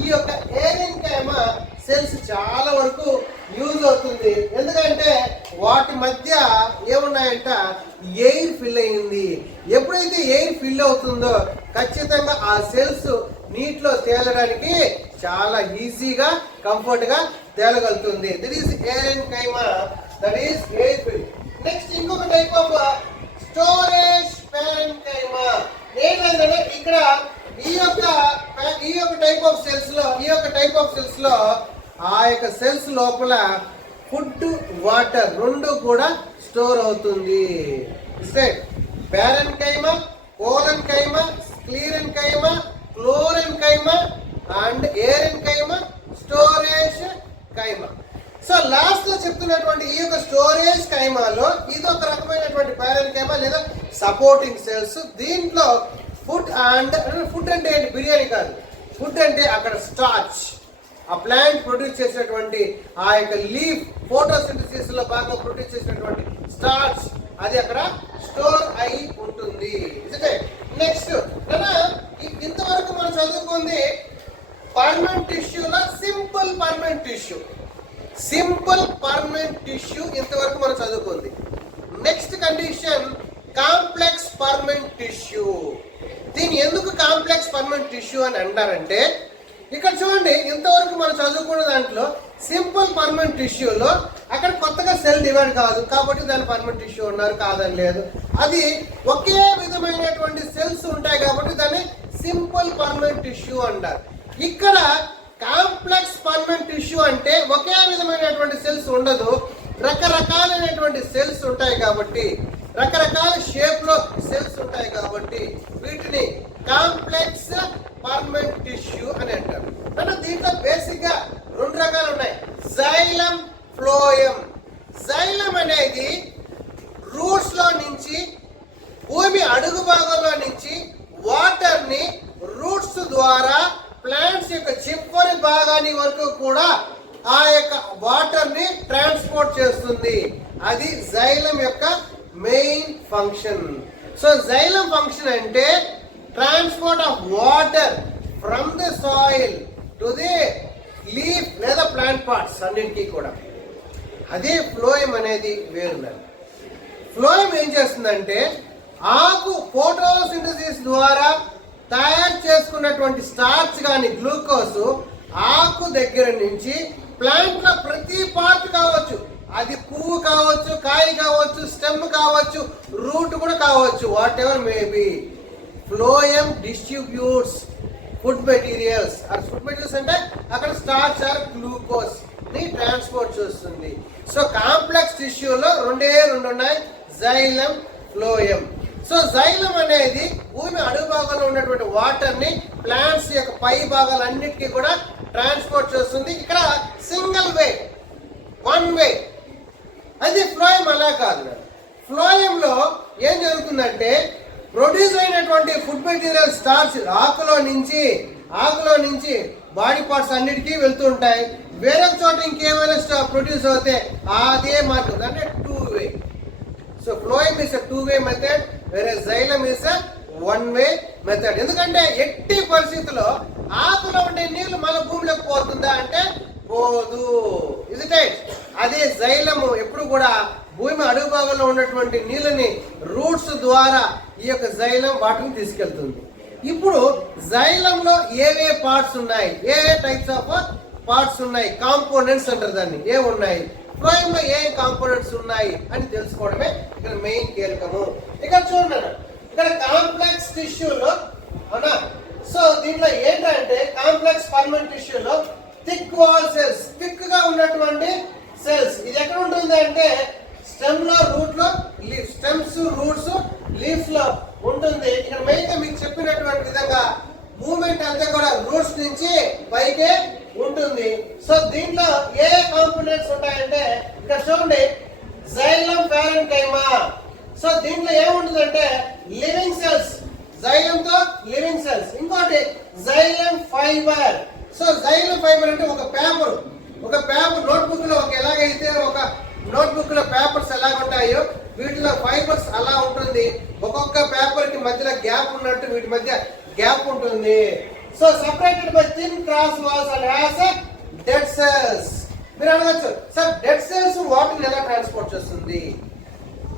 ఈ యొక్క ఏరెన్కైమ సెల్స్ చాలా వరకు యూజ్ అవుతుంది. ఎందుకంటే వాటి మధ్య ఏమున్నాయంట, ఎయిర్ ఫిల్ అయింది. ఎప్పుడైతే ఎయిర్ ఫిల్ అవుతుందో ఖచ్చితంగా ఆ సెల్స్ నీటిలో తేలడానికి చాలా ఈజీగా, కంఫర్ట్ గా తేలగలుగుతుంది. That is aerenchyma, that is air fill. Next ఇంకొక టైప్ ఆఫ్ స్టోరేజ్ పారెన్కైమ. ఏంటంటే ఇక్కడ ఈ యొక్క టైప్ ఆఫ్ సెల్స్ లో ఆ యొక్క సెల్స్ లోపల ఫుడ్, వాటర్ రెండు కూడా స్టోర్ అవుతుంది. Parenchyma, collenchyma, sclerenchyma, chlorenchyma and aerenchyma, storage కైమ. సో లాస్ట్ లో చెప్తున్నటువంటి ఈ యొక్క స్టోరేజ్ కైమాలో ఇది ఒక రకమైనటువంటి పారెన్కైమ లేదా సపోర్టింగ్ సెల్స్. దీంట్లో ఫుడ్ అంటే ఏంటి, బిర్యానీ కాదు. ఫుడ్ అంటే అక్కడ స్టార్చ్, ఆ ప్లాంట్ ప్రొడ్యూస్ చేసినటువంటి ఆ యొక్క లీఫ్ ఫోటోసింథసిస్ లో భాగంగా ప్రొడ్యూస్ చేసినటువంటి స్టార్చ్, అది అక్కడ స్టోర్ అయి ఉంటుంది. నెక్స్ట్ ఇంతవరకు మనం చదువుకుంది పర్మనెంట్ టిష్యూలో సింపుల్ పర్మనెంట్ టిష్యూ ఇంతవరకు మనం చదువుకుంది. Next condition complex permanent tissue. దీన్ని ఎందుకు కాంప్లెక్స్ పర్మనెంట్ టిష్యూ అని అంటారంటే, ఇక్కడ చూడండి, ఇంతవరకు మనం చదువుకున్న దాంట్లో సింపుల్ పర్మనెంట్ టిష్యూలో అక్కడ కొత్తగా సెల్ డివైడ్ కాదు కాబట్టి దాన్ని పర్మనెంట్ టిష్యూ అన్నారు, కాదని లేదు. అది ఒకే విధమైనటువంటి సెల్స్ ఉంటాయి కాబట్టి దాన్ని సింపుల్ పర్మనెంట్ టిష్యూ అంటారు. ఇక్కడ కాంప్లెక్స్ పర్మనెంట్ టిష్యూ అంటే ఒకే విధమైనటువంటి సెల్స్ ఉండదు, రకరకాలైనటువంటి సెల్స్ ఉంటాయి కాబట్టి, రకరకాల షేప్ లో సెల్స్ ఉంటాయి కాబట్టి వీటిని కాంప్లెక్స్ పర్మనెంట్ టిష్యూ అని అంటారు. దీంట్లో బేసిక్ గా రెండు రకాలు ఉన్నాయి, జైలం, ఫ్లోయం. జైలం అనేది రూట్స్ లో నుంచి, భూమి అడుగు భాగంలో నుంచి వాటర్ ని రూట్స్ ద్వారా ప్లాంట్స్ యొక్క చివరి భాగాన్ని వరకు కూడా ఆ యొక్క వాటర్ ని ట్రాన్స్పోర్ట్ చేస్తుంది. అది జైలం యొక్క main function. So xylem function అంటే transport of water from the soil to the leaf లేదా ప్లాంట్ పార్ట్స్ అన్నిటికీ కూడా. అదే ఫ్లోయం అనేది వేరున్నారు. ఫ్లోయం ఏం చేస్తుందంటే ఆకు ఫోటోసింథసిస్ ద్వారా తయారు చేసుకున్నటువంటి స్టార్చ్ కానీ గ్లూకోజ్ ఆకు దగ్గర నుంచి ప్లాంట్ లో ప్రతి పార్ట్ కావచ్చు, అది పువ్వు కావచ్చు, కాయ కావచ్చు, స్టెమ్ కావచ్చు, రూట్ కూడా కావచ్చు, whatever maybe, phloem distributes food materials. Food materials అంటే అక్కడ స్టార్చ్ ఆర్ గ్లూకోజ్ ని ట్రాన్స్పోర్ట్ చేస్తుంది. సో కాంప్లెక్స్ టిష్యూలో రెండు ఉన్నాయి, జైలం, ఫ్లోయం. సో జైలం అనేది భూమి అడుగు భాగంలో ఉన్నటువంటి వాటర్ ని ప్లాంట్స్ యొక్క పై భాగాలన్నిటికీ కూడా ట్రాన్స్పోర్ట్ చేస్తుంది. ఇక్కడ సింగిల్ వే, వన్ వే. అది ఫ్లోయం అలా కాదు. ఫ్లోయంలో ఏం జరుగుతుందంటే ప్రొడ్యూస్ అయినటువంటి ఫుడ్ మెటీరియల్ స్టార్చ్ ఆకులో నుంచి బాడీ పార్ట్స్ అన్నిటికీ వెళ్తూ ఉంటాయి. వేరొక చోట ఇంకేమైనా ప్రొడ్యూస్ అవుతే అదే మార్గం, అంటే two way. So phloem is a two-way method, whereas xylem is a one-way method. ఎందుకంటే ఎట్టి పరిస్థితుల్లో ఆకులో ఉండే నీళ్లు మన భూమిలోకి పోతుందా అంటే పోదు. ఇది రైట్. అదే జైలము ఎప్పుడు కూడా భూమి అడుగు భాగంలో ఉన్నటువంటి నీళ్ళని రూట్స్ ద్వారా ఈ యొక్క జైలం వాటిని తీసుకెళ్తుంది. ఇప్పుడు జైలం లో ఏ పార్ట్స్ ఉన్నాయి, ఏ టైప్స్ ఆఫ్ పార్ట్స్ ఉన్నాయి, కాంపోనెంట్స్ అంటారు దాన్ని, ఏ ఉన్నాయి, ఫ్లోయం లో ఏ కాంపోనెంట్స్ ఉన్నాయి అని తెలుసుకోవడమే ఇక్కడ మెయిన్ కీలకము. ఇక్కడ చూడండి, ఇక్కడ కాంప్లెక్స్ టిష్యూలో అవునా, సో దీంట్లో ఏంటంటే కాంప్లెక్స్ పర్మనెంట్ టిష్యూలో థిక్ వాల్ సెల్స్, థిక్ గా ఉన్నటువంటి సెల్స్, ఇది ఎక్కడ ఉంటుంది అంటే స్టెమ్ లో, రూట్ లో, స్టెమ్స్, రూట్స్, లీఫ్ లో ఉంటుంది. ఇక్కడ మెయిన్ గా మీకు చెప్పినటువంటి విధంగా మూవ్మెంట్ అంతా కూడా రూట్స్ నుంచి పైకే ఉంటుంది. సో దీంట్లో ఏ కాంపోనెంట్స్ ఉంటాయంటే ఇక్కడ చూడండి, జైలం ప్యారెంకైమా. సో దీంట్లో ఏముంటుందంటే లివింగ్ సెల్స్, జైలంతో లివింగ్ సెల్స్. ఇంకోటి xylem fibre. So xylem fibre అంటే ఒక పేపర్ నోట్బుక్ లో ఎలాగైతే ఒక నోట్బుక్ లో పేపర్స్ ఎలాగుంటాయో వీటిలో ఫైబర్స్ అలా ఉంటుంది. ఒక్కొక్క పేపర్ కి మధ్యలో గ్యాప్ ఉన్నట్టు వీటి మధ్య గ్యాప్ ఉంటుంది. So separated by thin cross walls and has dead cells. మీరు అడగచ్చు, సార్ డెడ్ సెల్స్ వాటర్ ఎలా ట్రాన్స్పోర్ట్ చేస్తుంది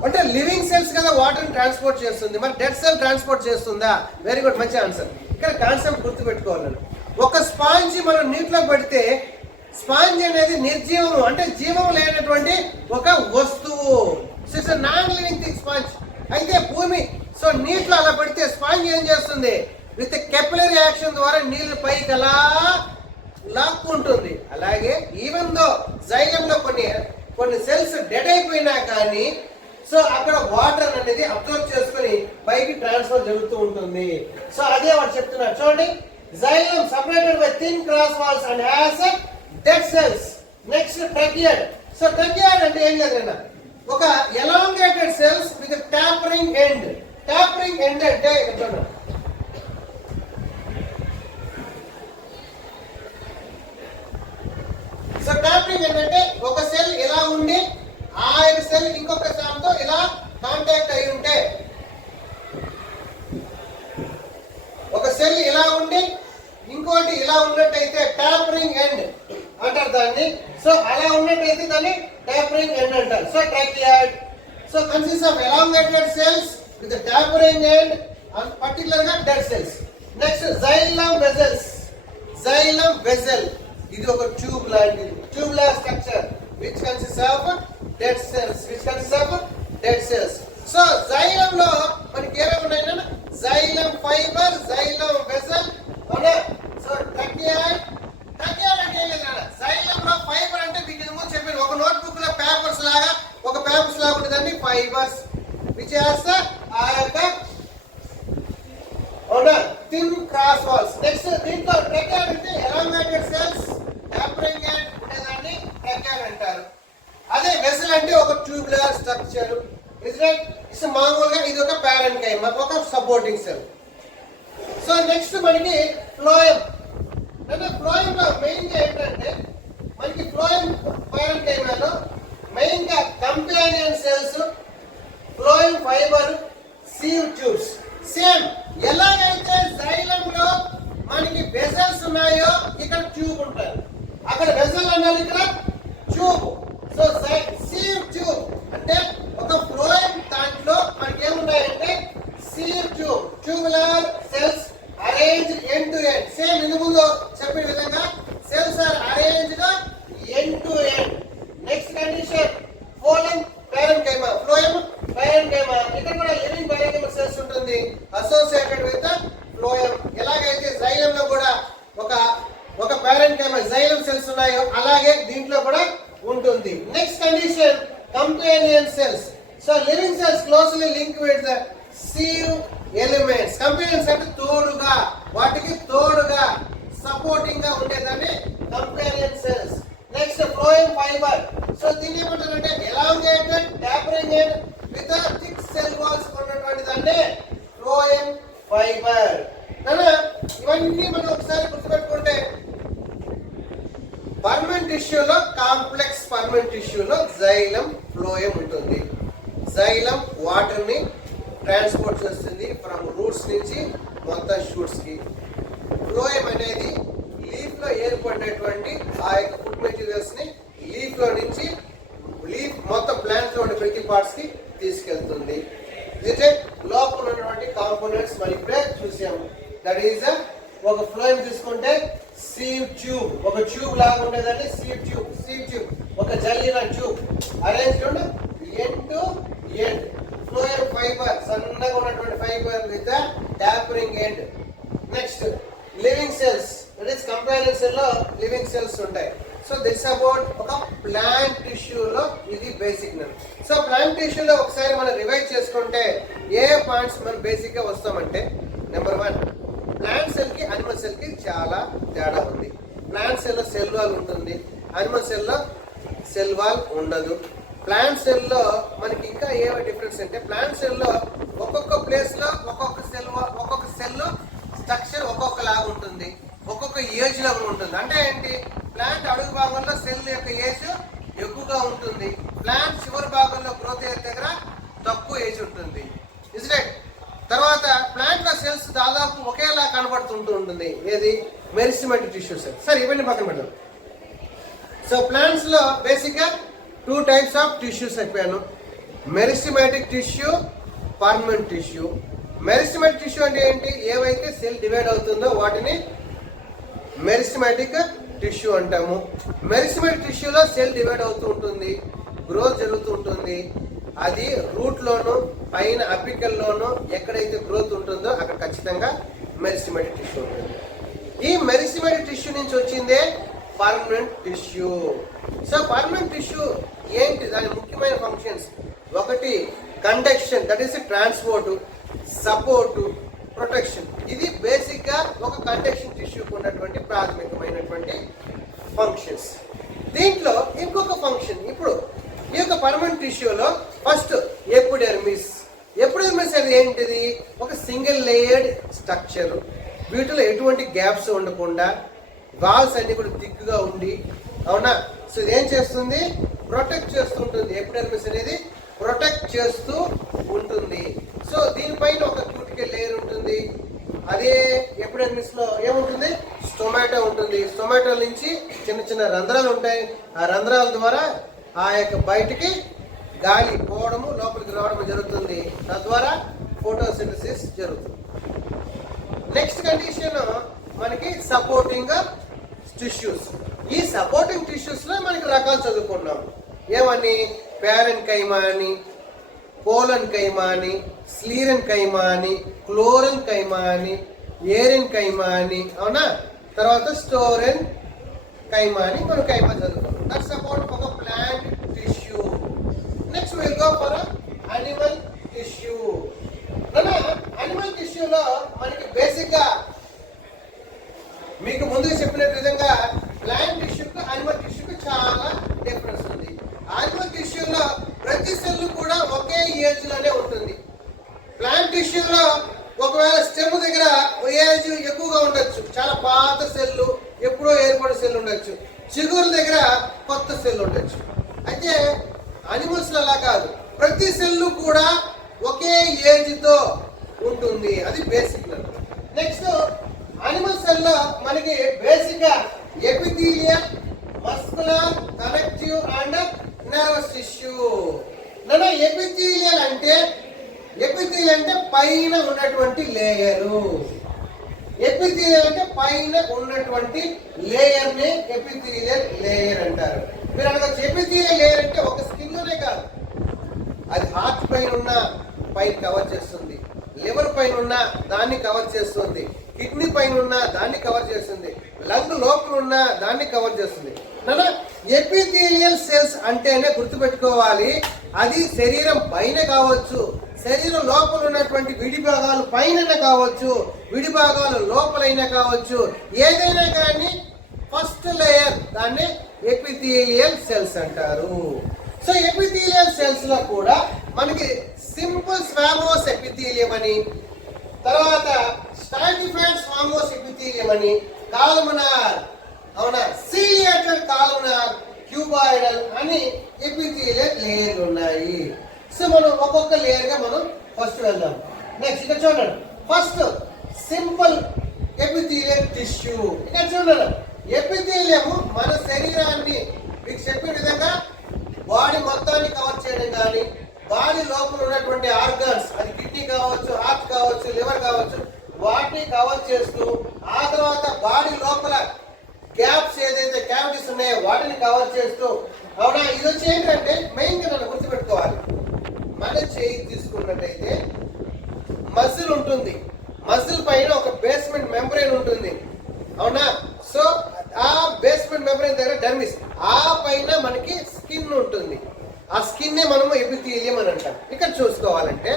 అంటే లివింగ్ సెల్స్ కదా వాటర్ ట్రాన్స్పోర్ట్ చేస్తుంది, మరి డెడ్ సెల్ ట్రాన్స్పోర్ట్ చేస్తుందా? వెరీ గుడ్, మంచి ఆన్సర్. ఇక్కడ కాన్సెప్ట్ గుర్తుపెట్టుకోవాలి. ఒక స్పాంజ్ మనం నీటిలో పడితే స్పాంజ్ అనేది నిర్జీవము అంటే జీవం లేనటువంటి ఒక వస్తువు, నాన్ లివింగ్ థింగ్ స్పాంజ్. అయితే భూమి సో నీటిలో అలా పడితే స్పాంజ్ ఏం చేస్తుంది, విత్ కెపిలరీ యాక్షన్ ద్వారా నీళ్లు పైకి అలా లాక్కుంటుంది. అలాగే ఈవెన్ దో జైలంలో కొన్ని సెల్స్ డెడ్ అయిపోయినా కానీ సో అక్కడ వాటర్ అనేది అబ్జర్వ్ చేసుకుని పైకి ట్రాన్స్ఫర్ జరుగుతూ ఉంటుంది. సో అదే వాడు చెప్తున్నారు చూడండి, xylem separated by thin cross walls and has dead cells. Next tracheid. So tracheid అంటే ఏం లేదన్నా ఒక elongated cells with tapering end. Tapering end అంటే ఇక్కడ సో టాపరింగ్ ఎండ్ అంటే ఒక సెల్ ఇలా ఉండి ఆ సెల్ ఇంకొక సెల్ తో ఇలా కాంటాక్ట్ అయి ఉంటే, ఒక సెల్ ఇలా ఉండి ఇంకోటి ఇలా ఉన్నట్టయితే టాపరింగ్ ఎండ్ అంటారు దాన్ని. సో అలా ఉన్నట్టయితే దాన్ని టాపరింగ్ ఎండ్ అంటారు. So tracheid so consist of elongated cells with tapering end and particular గా dead cells. Next xylem vessels. Xylem vessel ఇది ఒక ట్యూబ్ లాంటిది, tubular structure which consists of dead cells. So జైలంలో మనకి ఏమేమి ఉన్నాయి, జైలం ఫైబర్, జైలం వెజల్ అవునా. So tracheid అంటే ఏం లేదు, జైలంలో ఫైబర్ అంటే మీకు ముందు చెప్పాను ఒక నోట్బుక్ లో పేపర్స్ లాగా ఉంటుందండి ఫైబర్స్ విచ్ హాస్ ఆ యొక్క అవునా థిన్ క్రాస్ వాల్స్. నెక్స్ట్ దీంట్లో ట్రకియాడ్ అంటే ఎలాంగేటెడ్ సెల్స్ టాపరింగ్ ఎండ్ ఉండేదాన్ని ట్రకియాడ్ అంటారు. అదే వెసల్ అంటే ఒక ట్యూబులర్ స్ట్రక్చర్. మామూలుగా ఇది ఒక ప్యారెంకైమా, ఒక సపోర్టింగ్ సెల్. సో నెక్స్ట్ మనకి ఫ్లోయం. అంటే ఫ్లోయం లో మెయిన్ గా ఏంటంటే మనకి ఫ్లోయం ప్యారెంకైమాలో మెయిన్ గా companion cells, phloem fibre, sieve tubes. Same ఎలాగైతే జైలంలో మనకి వెసల్స్ ఉన్నాయో ఇక్కడ ట్యూబ్ ఉంటాయి, అక్కడ వెసల్ అన్నారు, ఇక్కడ ట్యూబ్. సో సీవ్ ట్యూబ్ అంటే ఒక ఫ్లోయం దాంట్లో మనకి ఏమున్నాయంటే sieve tube, tubular cells arrange end to end. Same ఇందు ముందు చెప్పిన విధంగా cells are arranged end to end. Next condition phloem parenchyma. Phloem parenchyma ఇక్కడ కూడా లివింగ్ ప్యారెంకైమా సెల్స్ ఉంటుంది అసోసియేటెడ్ విత్ ఫ్లోయం. ఎలాగైతే జైలంలో కూడా ఒక ప్యారెంకైమా జైలం సెల్స్ ఉన్నాయో అలాగే దీంట్లో కూడా ఉంటుంది. Next condition companion cells. So living cells closely link with the sieve elements. Companions అంటే తోడుగా, వాటికి తోడుగా సపోర్టింగ్ గా ఉండేదాన్ని companion cells. Next phloem fibre. So దీన్ని ఏమంటారంటే elongated tapering end with thick cell walls ఉన్నటువంటి దాన్ని ఫ్లోయం ఫైబర్. ఇవన్నీ మనం ఒకసారి గుర్తుపెట్టుకుంటే పర్మనెంట్ టిష్యూలో, కాంప్లెక్స్ పర్మనెంట్ టిష్యూలో జైలం ఫ్లోయం ఉంటుంది. జైలం వాటర్ ని ట్రాన్స్పోర్ట్ చేస్తుంది ఫ్రమ్ రూట్స్ నుంచి మొత్తం షూట్స్ కి. ఫ్లోయం అనేది లీఫ్ లో ఏర్పడినటువంటి ఆ యొక్క ఫుడ్ మెటీరియల్స్ ని లీఫ్ లో నుంచి మొత్తం ప్లాంట్ లో ఉండే ప్రతి పార్ట్స్ కి తీసుకెళ్తుంది. లోపల ఉన్నటువంటి కాంపోనెంట్స్ మనం ఇప్పుడే చూసాము. దట్ ఈస్ ఒక ఫ్లోయం తీసుకుంటే సీవ్ ట్యూబ్, ఒక ట్యూబ్ లాగా ఉండేదండి సీవ్ ట్యూబ్ ఒక జల్లిన tube arranged end to end. Phloem fibre, సన్నగా ఉన్నటువంటి fibre with tapering end. Next living cells, that is companion cell లో లివింగ్ సెల్స్ ఉంటాయి. సో దిస్ అబౌట్ ఒక ప్లాంట్ టిష్యూలో ఇది బేసిక్ నెమ్. సో ప్లాంట్ టిష్యూలో ఒకసారి మనం రివైజ్ చేసుకుంటే ఏ పాయింట్స్ మనం బేసిక్ గా వస్తామంటే, నెంబర్ 1, ప్లాంట్ సెల్ కి అనిమల్ సెల్ కి చాలా తేడా ఉంది. ప్లాంట్ సెల్ లో సెల్ వాల్ ఉంటుంది, అనిమల్ సెల్ లో సెల్ వాల్ ఉండదు. ప్లాంట్ సెల్ లో మనకి ఇంకా ఏమి డిఫరెన్స్ అంటే, ప్లాంట్ సెల్ లో ఒక్కొక్క ప్లేస్ లో ఒక్కొక్క సెల్ స్ట్రక్చర్ ఒక్కొక్క లాగా ఉంటుంది, ఒక్కొక్క ఏజ్ లాగా ఉంటుంది. అంటే ఏంటి, ప్లాంట్ అడుగు భాగంలో సెల్ యొక్క ఏజ్ ఎక్కువగా ఉంటుంది, ప్లాంట్ చివరి భాగంలో గ్రోత్ అయ్యే దగ్గర తక్కువ ఏజ్ ఉంటుంది. Is right. తర్వాత ప్లాంట్ లో సెల్స్ దాదాపు ఒకేలా కనబడుతుంటూ ఉంటుంది. ఏది, మెరిస్టెమాటిక్ టిష్యూ సెల్. సరే ఇవన్నీ పక్కన పెడదాం. సో ప్లాంట్స్ లో బేసిక్ గా 2 types ఆఫ్ టిష్యూస్ చెప్పాను, meristematic tissue, permanent tissue. Meristematic tissue అంటే ఏంటి, ఏవైతే సెల్ డివైడ్ అవుతుందో వాటిని మెరిస్టెమాటిక్ టిష్యూ అంటాము. మెరిస్టెమాటిక్ టిష్యూలో సెల్ డివైడ్ అవుతూ ఉంటుంది, గ్రోత్ జరుగుతూ ఉంటుంది. అది రూట్ లోను పైన అపికల్ లోను ఎక్కడైతే గ్రోత్ ఉంటుందో అక్కడ ఖచ్చితంగా మెరిస్టెమాటిక్ టిష్యూ ఉంటుంది. ఈ మెరిస్టెమాటిక్ టిష్యూ నుంచి వచ్చిందే permanent tissue. So permanent tissue ఏంటి, దాని ముఖ్యమైన functions: 1 conduction, that is transport, support, protection. ఇది బేసిక్ గా ఒక కండక్షన్ టిష్యూకి ఉన్నటువంటి ప్రాథమికమైనటువంటి ఫంక్షన్స్. దీంట్లో ఇంకొక ఫంక్షన్, ఇప్పుడు ఈ యొక్క పర్మనెంట్ టిష్యూలో ఫస్ట్ ఎపిడెర్మిస్. ఎపిడెర్మిస్ అనేది ఏంటిది, ఒక సింగిల్ లేయర్డ్ స్ట్రక్చర్. వీటిలో ఎటువంటి గ్యాప్స్ ఉండకుండా వాల్స్ అన్ని కూడా థిక్గా ఉండి, అవునా. సో ఇది ఏం చేస్తుంది, ప్రొటెక్ట్ చేస్తుంటుంది. ఎపిడెర్మిస్ అనేది ప్రొటెక్ట్ చేస్తూ ఉంటుంది. సో దీనిపైన ఒక క్యూటికల్ లేయర్ ఉంటుంది. అదే ఎపిడెర్మిస్ లో ఏముంటుంది, స్టొమాటో ఉంటుంది. స్టొమాటో నుంచి చిన్న చిన్న రంధ్రాలు ఉంటాయి. ఆ రంధ్రాల ద్వారా ఆ యొక్క బయటికి గాలి పోవడము, లోపలికి రావడం జరుగుతుంది. తద్వారా ఫోటోసింథసిస్ జరుగుతుంది. నెక్స్ట్ కండిషన్ మనకి సపోర్టింగ్ టిష్యూస్. ఈ సపోర్టింగ్ టిష్యూస్ లో మనకి రకాలు చదువుకున్నాం. ఏమని, ప్యారెన్ కైమా అని, కోలన్ కైమా అని, స్లీరన్ కైమా అని, క్లోరన్ కైమా అని, ఏరెన్ కైమా అని, అవునా. తర్వాత స్టోరెన్ కైమా అని మనం కైమా చదువుకున్నాం. దట్ సపోర్ట్ ఒక plant tissue. Next will go for animal tissue. Animal టిష్యూలో మనకి బేసిక్ గా మీకు ముందుగా చెప్పిన విధంగా ప్లాంట్ టిష్యూకి అనిమల్ టిష్యూకి చాలా డిఫరెన్స్ ఉంది. అనిమల్ టిష్యూలో ప్రతి సెల్ కూడా ఒకే ఏజ్ లోనే ఉంటుంది. ప్లాంట్ టిష్యూలో ఒకవేళ స్టెమ్ దగ్గర ఏజ్ ఎక్కువగా ఉండొచ్చు, చాలా పాత సెల్, ఎప్పుడో ఏర్పడిన సెల్ ఉండొచ్చు. చిగురు దగ్గర కొత్త సెల్ ఉండొచ్చు. అయితే అనిమల్స్ అలా కాదు, ప్రతి సెల్ కూడా ఒకే ఏజ్ తో ఉంటుంది. అది బేసిక్. నెక్స్ట్ అనిమల్ సెల్ లో మనకి బేసిక్ గా epithelial, muscular, connective and nervous tissue. Epithelial అంటే పైన ఉన్నటువంటి లేయరు. ఎపిథీలియల్ అంటే పైన ఉన్నటువంటి లేయర్ ని ఎపిథీలియల్ లేయర్ అంటారు. మీరు అనగా ఎపిథీలియల్ లేయర్ అంటే ఒక స్కిన్ లోనే కాదు, అది హార్ట్ పైన ఉన్న పైన కవర్ చేస్తుంది, లివర్ పైన ఉన్న దాన్ని కవర్ చేస్తుంది, కిడ్నీ పైన ఉన్న దాన్ని కవర్ చేస్తుంది, లంగ్ లోపల ఉన్న దాన్ని కవర్ చేస్తుంది. ఎపిథీలియల్ సెల్స్ అంటేనే గుర్తుపెట్టుకోవాలి, అది శరీరం పైన కావచ్చు, శరీరం లోపల ఉన్నటువంటి విడి భాగాలు పైన కావచ్చు, విడి భాగాలు లోపలైనా కావచ్చు, ఏదైనా కానీ ఫస్ట్ లేయర్ దాన్ని ఎపిథీలియల్ సెల్స్ అంటారు. సో ఎపిథీలియల్ సెల్స్ లో కూడా మనకి సింపుల్ స్వామోస్ ఎపిథీలియం అని, తర్వాత స్ట్రాటిఫైడ్ స్వామోస్ ఎపిథీలియం అని, కాల్మనార్, అవునా, సిలియేటెడ్ కాల్మనార్, క్యూబాయిడల్ అని ఎపిథీలియల్ లేయర్లు ఉన్నాయి. సో మనం ఒక్కొక్క లేయర్ గా మనం ఫస్ట్ వెళ్దాం. నెక్స్ట్ ఇక్కడ చూడండి, ఫస్ట్ సింపుల్ ఎపిథీలియల్ టిష్యూ. ఇక్కడ చూడండి, ఎపిథీలియం మన శరీరాన్ని మీకు చెప్పిన విధంగా బాడీ మొత్తాన్ని కవర్ చేయడం కానీ, బాడీ లోపల ఉన్నటువంటి ఆర్గన్స్, అది కిడ్నీ కావచ్చు, హార్ట్ కావచ్చు, లివర్ కావచ్చు, వాటిని కవర్ చేస్తూ, ఆ తర్వాత బాడీ లోపల గ్యాప్స్ ఏదైతే క్యావిటీస్ ఉన్నాయో వాటిని కవర్ చేస్తూ, అవునా. ఇది వచ్చి ఏంటంటే మెయిన్ గా నన్ను గుర్తుపెట్టుకోవాలి. మన చేయి తీసుకున్నట్టయితే మజిల్ ఉంటుంది, మజిల్ పైన ఒక బేస్మెంట్ మెంబ్రేన్ ఉంటుంది, అవునా. సో ఆ బేస్మెంట్ మెంబ్రేన్ దగ్గర డర్మిస్, ఆ పైన మనకి స్కిన్ ఉంటుంది. ఆ స్కిన్ నే మనము ఎపిథీలియం అని అంటాం. ఇక్కడ చూసుకోవాలంటే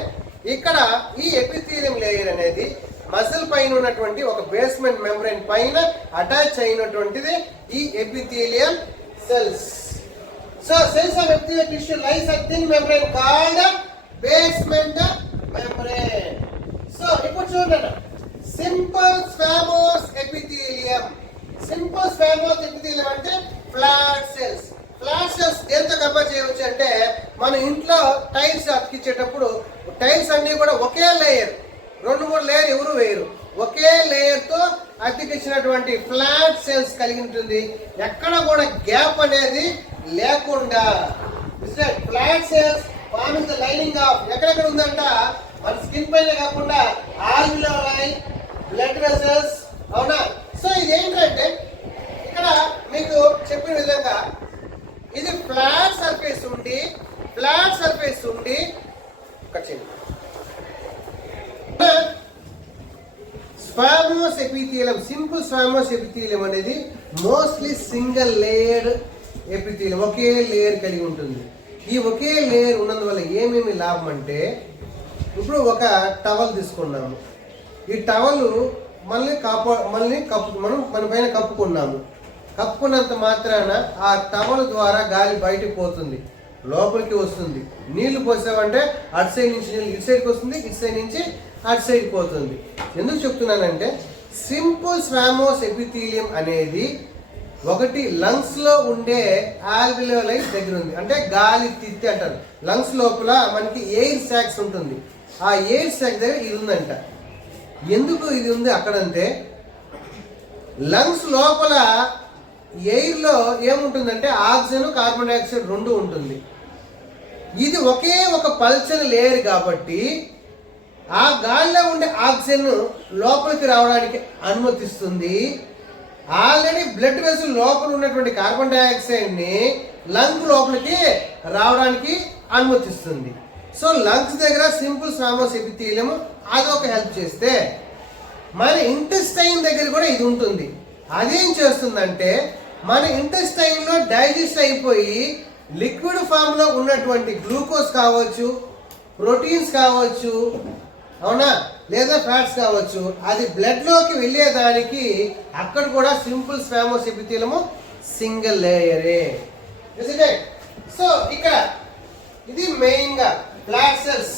ఇక్కడ ఈ ఎపిథీలియం లేయర్ అనేది మజిల్ పైన ఉన్నటువంటి ఒక బేస్మెంట్ మెంబ్రేన్ పైన అటాచ్ అయినటువంటిది ఈ epithelium cells. So cells of epithelium tissue lies a thin membrane called basement membrane. So ఇప్పుడు చూడండి, simple squamous epithelium. Simple squamous epithelium అంటే ఫ్లాట్ సెల్స్. ఫ్లాట్ సెల్స్ దేంతో కంపేర్ చేయవచ్చు అంటే, మన ఇంట్లో టైల్స్ అతికించేటప్పుడు టైల్స్ అన్ని కూడా ఒకే లేయర్, 2-3 లేయర్ ఎవరు వేయరు, ఒకే లేయర్ తో అతికించినటువంటి ఫ్లాట్ సెల్స్ కలిగి ఉంటుంది. ఎక్కడ కూడా గ్యాప్ అనేది లేకుండా. Flat cells forming the lining of, ఎక్కడెక్కడ ఉందంట మన స్కిన్ పైన కాకుండా ఆల్వియోలై, బ్లడ్ వెసల్స్, అవునా. సో ఇది ఏంటంటే ఇక్కడ మీకు చెప్పిన విధంగా ఇది ఫ్లాట్ సర్ఫేస్ ఉండి స్క్వామోస్ ఎపిథీలియం, సింపుల్ స్క్వామోస్ ఎపిథీలియం అనేది మోస్ట్లీ సింగిల్ లేయర్ ఎపిథీలియం, ఒకే లేయర్ కలిగి ఉంటుంది. ఈ ఒకే లేయర్ ఉన్నందువల్ల ఏమేమి లాభం అంటే, ఇప్పుడు ఒక టవల్ తీసుకున్నాము, ఈ టవల్ మనం మన పైన కప్పుకున్నంత మాత్రాన ఆ టవల్ ద్వారా గాలి బయటకు పోతుంది, లోపలికి వస్తుంది. నీళ్లు పోసామంటే అటు సైడ్ నుంచి నీళ్ళు ఇటు సైడ్కి వస్తుంది, ఇటు సైడ్ నుంచి అటు సైడ్ పోతుంది. ఎందుకు చెప్తున్నానంటే, సింపుల్ స్క్వామోస్ ఎపిథీలియం అనేది ఒకటి లంగ్స్ లో ఉండే ఆల్వియోలై దగ్గర ఉంది, అంటే గాలి తిత్తి అంటారు. లంగ్స్ లోపల మనకి ఎయిర్ సాక్స్ ఉంటుంది, ఆ ఎయిర్ సాక్ దగ్గర ఇది ఉందంట. ఎందుకు ఇది ఉంది అక్కడంటే, లంగ్స్ లోపల ఎయిర్ లో ఏముంటుందంటే ఆక్సిజన్, కార్బన్ డైఆక్సైడ్ 2 ఉంటుంది. ఇది ఒకే ఒక పల్చని లేయర్ కాబట్టి ఆ గాలిలో ఉండే ఆక్సిజన్ లోపలికి రావడానికి అనుమతిస్తుంది. ఆల్రెడీ బ్లడ్ వెసల్ లోపల ఉన్నటువంటి కార్బన్ డైఆక్సైడ్ ని లంగ్ లోపలికి రావడానికి అనుమతిస్తుంది. సో లంగ్స్ దగ్గర సింపుల్ స్క్వామోస్ ఎపిథీలియం అదొక హెల్ప్ చేస్తే, మన ఇంటెస్టైన్ దగ్గర కూడా ఇది ఉంటుంది. అదేం చేస్తుందంటే, మన ఇంటెస్టైన్ లో డైజెస్ట్ అయిపోయి లిక్విడ్ ఫామ్ లో ఉన్నటువంటి గ్లూకోజ్ కావచ్చు, ప్రోటీన్స్ కావచ్చు, అవునా, లేదా ఫ్యాట్స్ కావచ్చు, అది బ్లడ్ లోకి వెళ్ళేదానికి అక్కడ కూడా simple squamous epithelium single లేయరే. So ఇక్కడ ఇది మెయిన్ గా flat cells.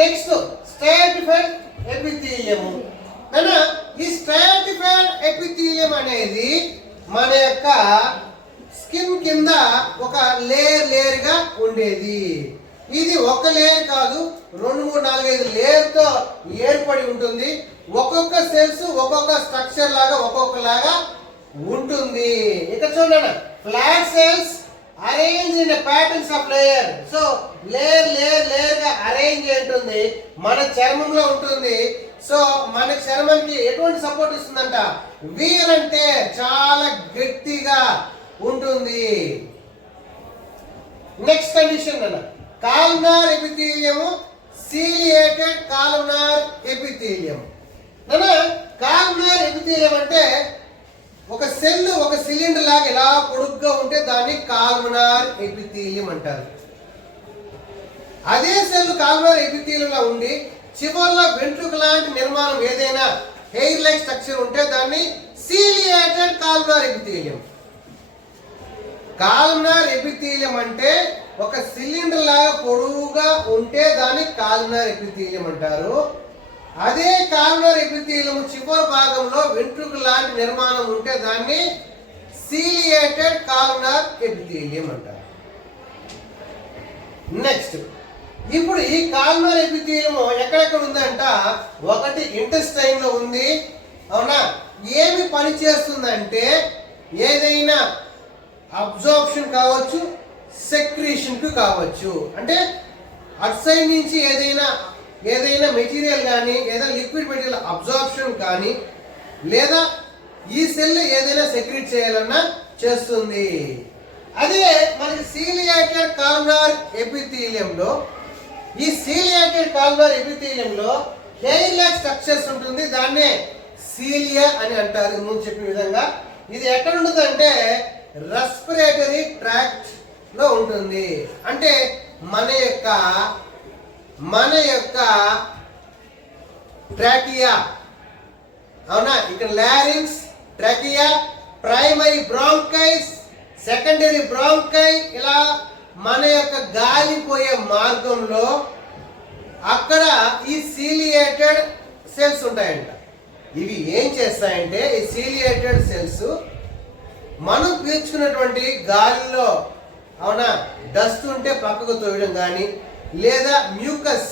Next stratified epithelium. ఈ స్ట్రాటిఫైడ్ ఎపిథీలియం అనేది మన యొక్క స్కిన్ కింద ఒక లేయర్ గా ఉండేది. ఇది ఒక లేయర్ కాదు, 2, 3, 4, 5 లేయర్ తో ఏర్పడి ఉంటుంది. ఒక్కొక్క సెల్స్ ఒక్కొక్క స్ట్రక్చర్ లాగా ఒక్కొక్కలాగా ఉంటుంది. ఇక్కడ చూడండి, flat cells arrange in patterns of layer. So layer గా అరేంజ్ ఉంటుంది, మన చర్మంలో ఉంటుంది. సో మన చర్మానికి ఎటువంటి సపోర్ట్ ఇస్తుందంట, వీర్ అంటే చాలా గట్టిగా ఉంటుంది. నెక్స్ట్ కండిషన్ అన్న కాల్మనార్ ఎపిథీలియం, సీలియేటెడ్ కాల్మనార్ ఎపిథీలియం. కాల్మనార్ ఎపిథీలియం అంటే ఒక సెల్ ఒక సిలిండర్ లాగా ఇలా పొడుగ్గా ఉంటే దాన్ని కాల్మనార్ ఎపిథీలియం అంటారు. అదే సెల్ కాల్మనార్ ఎపిథీలియం లా ఉండి చివరిలో వెంట్రుక లాంటి నిర్మాణం ఏదైనా హెయిర్ లైక్ స్ట్రక్చర్ ఉంటే దాన్ని సీలియేటెడ్ కాల్మనార్ ఎపిథీలియం. కాల్మనార్ ఎపిథీలియం అంటే ఒక సిలిండర్ లాగా పొడవుగా ఉంటే దాన్ని కాల్మనార్ ఎపిథీలియం అంటారు. అదే కాల్మనార్ ఎపిథీలియం చివరి భాగంలో వెంట్రుక లాంటి నిర్మాణం ఉంటే దాన్ని సీలియేటెడ్ కాల్మనార్ ఎపిథీలియం అంటారు. నెక్స్ట్, ఇప్పుడు ఈ కాల్మనార్ ఎపిథీలియం ఎక్కడెక్కడ ఉందంట, ఒకటి ఇంటెస్టైన్ లో ఉంది, అవునా. ఏమి పని చేస్తుందంటే, ఏదైనా అబ్జార్ప్షన్ కావచ్చు, సెక్రీషన్ కు కావచ్చు. అంటే అటు సైడ్ నుంచి ఏదైనా ఏదైనా మెటీరియల్ కానీ ఏదైనా లిక్విడ్ మెటీరియల్ అబ్జార్ప్షన్ కానీ లేదా ఈ సెల్ ఏదైనా సెక్రెట్ చేయాలన్నా చేస్తుంది. అదే మనకి సీలియేటెడ్ కాల్మనార్ ఎపిథీలియంలో, ఈ సీలియేటెడ్ కాల్మనార్ ఎపిథీలియంలో హెయిర్ లైక్ స్ట్రక్చర్స్ ఉంటుంది. దాన్నే సీలియా అని అంటారు ముందు చెప్పిన విధంగా. ఇది ఎక్కడ ఉంటుంది అంటే రెస్పిరేటరీ ట్రాక్ట్ లో ఉంటుంది. అంటే మన యొక్క ట్రాకియా, అవునా, ఇక్కడ larynx, trachea, primary bronchi, secondary bronchi, ఇలా మన యొక్క గాలిపోయే మార్గంలో అక్కడ ఈ సీలియేటెడ్ సెల్స్ ఉంటాయంట. ఇవి ఏం చేస్తాయంటే ఈ సీలియేటెడ్ సెల్స్ మనం పీల్చుకున్నటువంటి గాలిలో, అవునా, డస్ట్ ఉంటే పక్కకు తోయడం కానీ లేదా మ్యూకస్,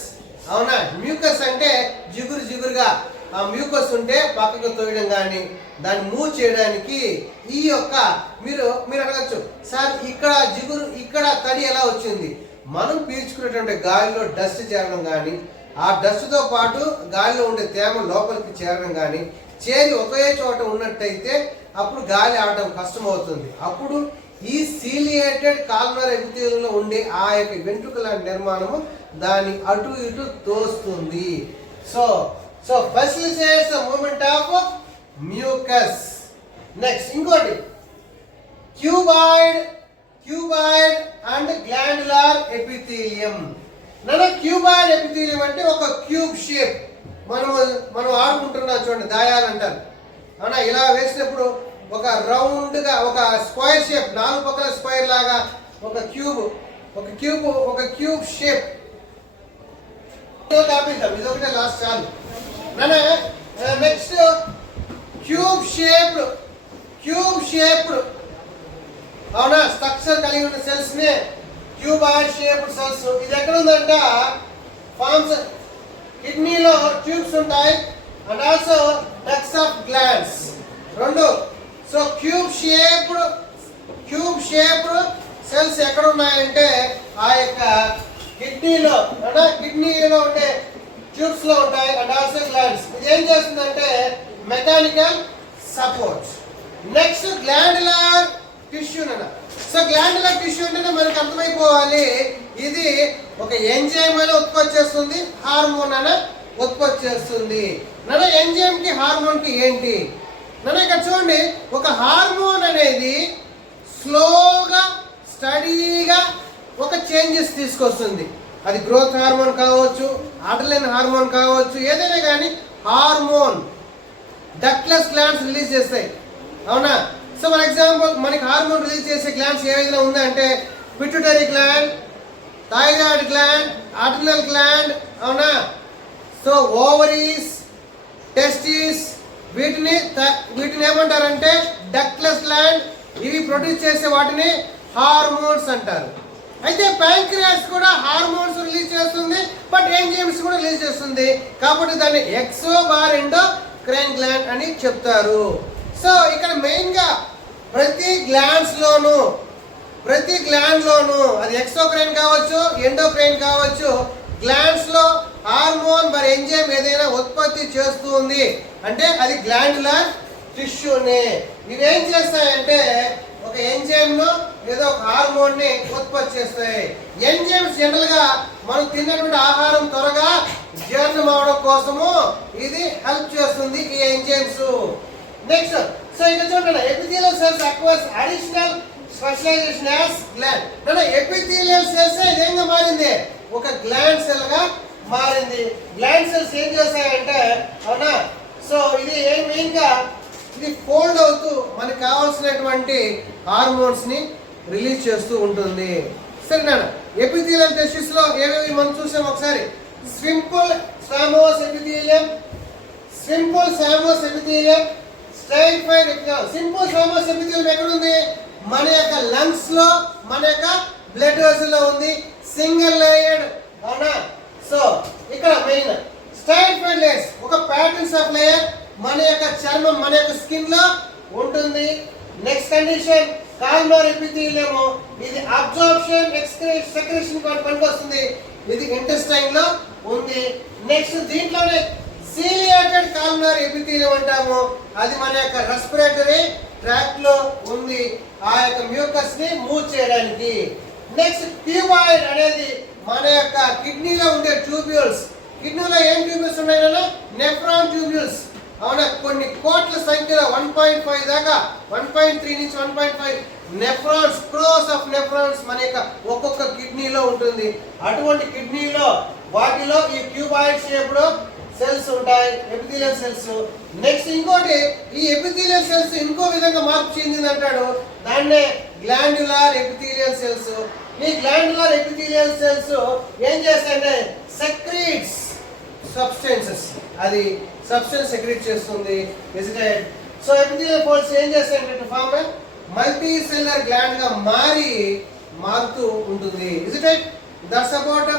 అవునా, మ్యూకస్ అంటే జిగురుగా ఆ మ్యూకస్ ఉంటే పక్కకు తోయడం కానీ దాన్ని మూవ్ చేయడానికి ఈ యొక్క మీరు అడగచ్చు, సార్ ఇక్కడ జిగురు ఇక్కడ తడి ఎలా వచ్చింది? మనం పీల్చుకునేటువంటి గాలిలో డస్ట్ చేరడం కానీ ఆ డస్ట్తో పాటు గాలిలో ఉండే తేమ లోపలికి చేరడం కానీ చేరి ఒకే చోట ఉన్నట్టయితే అప్పుడు గాలి ఆడటం కష్టమవుతుంది. అప్పుడు ఈ సీలియేటెడ్ కాల్మనార్ ఎపిథీలియంలో ఉండే ఆ యొక్క వెంట్రుకల నిర్మాణము దాన్ని అటు ఇటు తోస్తుంది. So facilitates the movement of mucus. Next ఇంకోటి cuboid and glandular epithelium. Cuboid epithelium అంటే ఒక క్యూబ్ షేప్. మనం ఆడుకుంటున్నాం చూడండి, దాయాలు అంటారు, అవునా, ఇలా వేసినప్పుడు ఒక రౌండ్ గా ఒక స్క్వేర్ షేప్, 4 పక్కల స్క్వేర్ లాగా ఒక క్యూబ్ షేప్. ఇదొకటే లాస్ట్ చాలు. నెక్స్ట్ క్యూబ్ షేప్డ్, అవునా, స్ట్రక్చర్ కలిగి ఉన్న సెల్స్ నే క్యూబాయిడ్ షేప్డ్ సెల్స్. ఇది ఎక్కడ ఉందంట? ఫార్మ్స్ కిడ్నీలో ట్యూబ్స్ ఉంటాయి and also ducts of glands రెండు. సో క్యూబ్ షేప్డ్ సెల్స్ ఎక్కడ ఉన్నాయంటే ఆ యొక్క కిడ్నీలో ఉండే ట్యూబ్స్ లో ఉంటాయి అండ్ ఆల్సో గ్లాండ్స్. ఇది ఏం చేస్తుందంటే mechanical support. Next glandular tissue. So glandular tissue అంటే మనకు అర్థమైపోవాలి, ఇది ఒక ఎంజైమ్ అని ఉత్పత్తి చేస్తుంది, హార్మోన్ అని ఉత్పత్తి చేస్తుంది. ఎంజైమ్ కి హార్మోన్ కి ఏంటి? ఇక్కడ చూడండి, ఒక హార్మోన్ అనేది స్లోగా స్టడీగా ఒక చేంజెస్ తీసుకొస్తుంది. అది గ్రోత్ హార్మోన్ కావచ్చు, అడ్రినలిన్ హార్మోన్ కావచ్చు, ఏదైనా కానీ హార్మోన్ డక్ట్లెస్ గ్లాండ్స్ రిలీజ్ చేస్తాయి, అవునా. సో ఫర్ ఎగ్జాంపుల్ మనకి హార్మోన్ రిలీజ్ చేసే గ్లాండ్స్ ఏదైనా ఉందంటే pituitary gland, thyroid gland, adrenal gland, అవునా. సో ఓవరీస్, టెస్టిస్, వీటిని ఏమంటారంటే డక్ట్లెస్ గ్లాండ్. ఇవి ప్రొడ్యూస్ చేసే వాటిని హార్మోన్స్ అంటారు. అయితే ప్యాంక్రియాస్ కూడా హార్మోన్స్ రిలీజ్ చేస్తుంది, బట్ ఎంజైమ్స్ కూడా రిలీజ్ చేస్తుంది. కాబట్టి దాన్ని ఎక్సోబారెండోక్రైన్ గ్లాండ్ అని చెప్తారు. సో ఇక్కడ మెయిన్ గా ప్రతి గ్లాండ్ లోను అది ఎక్సోక్రైన్ కావచ్చు, ఎండోక్రైన్ కావచ్చు, గ్లాండ్స్ లో హార్మోన్ మరి ఎంజైమ్ ఏదైనా ఉత్పత్తి చేస్తుంది అంటే అది గ్లాండులార్ టిష్యూనే. ఇవేం చేస్తాయంటే ఒక ఎంజైమ్ ను ఏదో ఒక హార్మోన్ ని ఉత్పత్తి చేస్తాయి. ఎంజైమ్స్ జనరల్ గా మనం తిన్నటువంటి ఆహారం త్వరగా జీర్ణం అవడం కోసము ఇది హెల్ప్ చేస్తుంది ఈ ఎంజైమ్స్. నెక్స్ట్ సో ఇక్కడ చూడండి, epithelial cells acquires additional specialisation as gland. Epithelial cells ఇదేంగా మారింది, ఒక గ్లాండ్ సెల్ గా మారింది. గ్లాండ్ సెల్స్ ఏం చేస్తాయంటే, అవునా, సో ఇది మెయిన్ గా ఇది ఫోల్డ్ అవుతూ మనకు కావాల్సినటువంటి హార్మోన్స్ ని రిలీజ్ చేస్తూ ఉంటుంది. సరేనా? ఎపిథీలియల్ టిష్యూస్ లో ఏమేమి మనం చూసాం ఒకసారి. Simple squamous epithelium, stratified epithelium. Simple squamous epithelium ఎక్కడ ఉంది? మన యొక్క లంగ్స్ లో, మన యొక్క బ్లడ్ వెసల్ లో ఉంది. సింగిల్ లేయర్డ్, అవునా. సో ఇక్కడ మెయిన్ స్ట్రైటిఫైడ్ లేయర్స్, ఒక ప్యాటర్న్స్ ఆఫ్ లేయర్ మన యొక్క చర్మం, మన యొక్క స్కిన్ లో ఉంటుంది. నెక్స్ట్ కండిషన్ కాల్మనార్ ఎపిథీలియం, ఇది అబ్జార్ప్షన్ సెక్రేషన్ పనికి వస్తుంది. ఇది ఇంటెస్టైన్ లో ఉంది. నెక్స్ట్ దీంట్లోనే సీలియేటెడ్ కాల్యునర్ ఎపిథీలియం అంటాము. అది మన యొక్క రెస్పిరేటరీ ట్రాక్ట్ లో ఉంది, ఆ యొక్క మ్యూకస్ ని మూవ్ చేయడానికి. నెక్స్ట్ క్యూబాయిడ్ అనేది మన యొక్క కిడ్నీలో ఉండే ట్యూబ్యూల్స్. కిడ్నీలో ఏం ట్యూబ్యూల్స్ ఉన్నాయన్నా? Nephron tubules. అవునా, కొన్ని కోట్ల సంఖ్యలో 1.5 దాకా 1.3 నుంచి 1.5 నెఫ్రాన్స్, క్రోస్ ఆఫ్ నెఫ్రాన్స్ మన యొక్క ఒక్కొక్క కిడ్నీలో ఉంటుంది. అటువంటి కిడ్నీలో వాటిలో ఈ క్యూబాయిడ్ షేప్డ్ సెల్స్ ఉంటాయి, ఎపిథీలియల్ సెల్స్. నెక్స్ట్ ఇంకోటి, ఈ ఎపిథీలియల్ సెల్స్ ఇంకో విధంగా మార్పు చెందింది అంటాడు, దాన్నే గ్లాండ్యులర్ ఎపిథీలియల్ సెల్స్. ఈ గ్లాండ్యులర్ ఎపిథీలియల్ సెల్స్ ఏం చేస్తాయంటే సెక్రీట్స్ సబ్స్టెన్సెస్, అది సబ్స్టెన్స్ సెక్రీట్ చేస్తుంది. సో ఎపిథీలియల్ ఫోల్డ్స్ ఏం చేస్తాయంటే ఫామ్ మల్టీ సెల్యులర్ గ్లాండ్ గా మారుతూ ఉంటుంది. That's about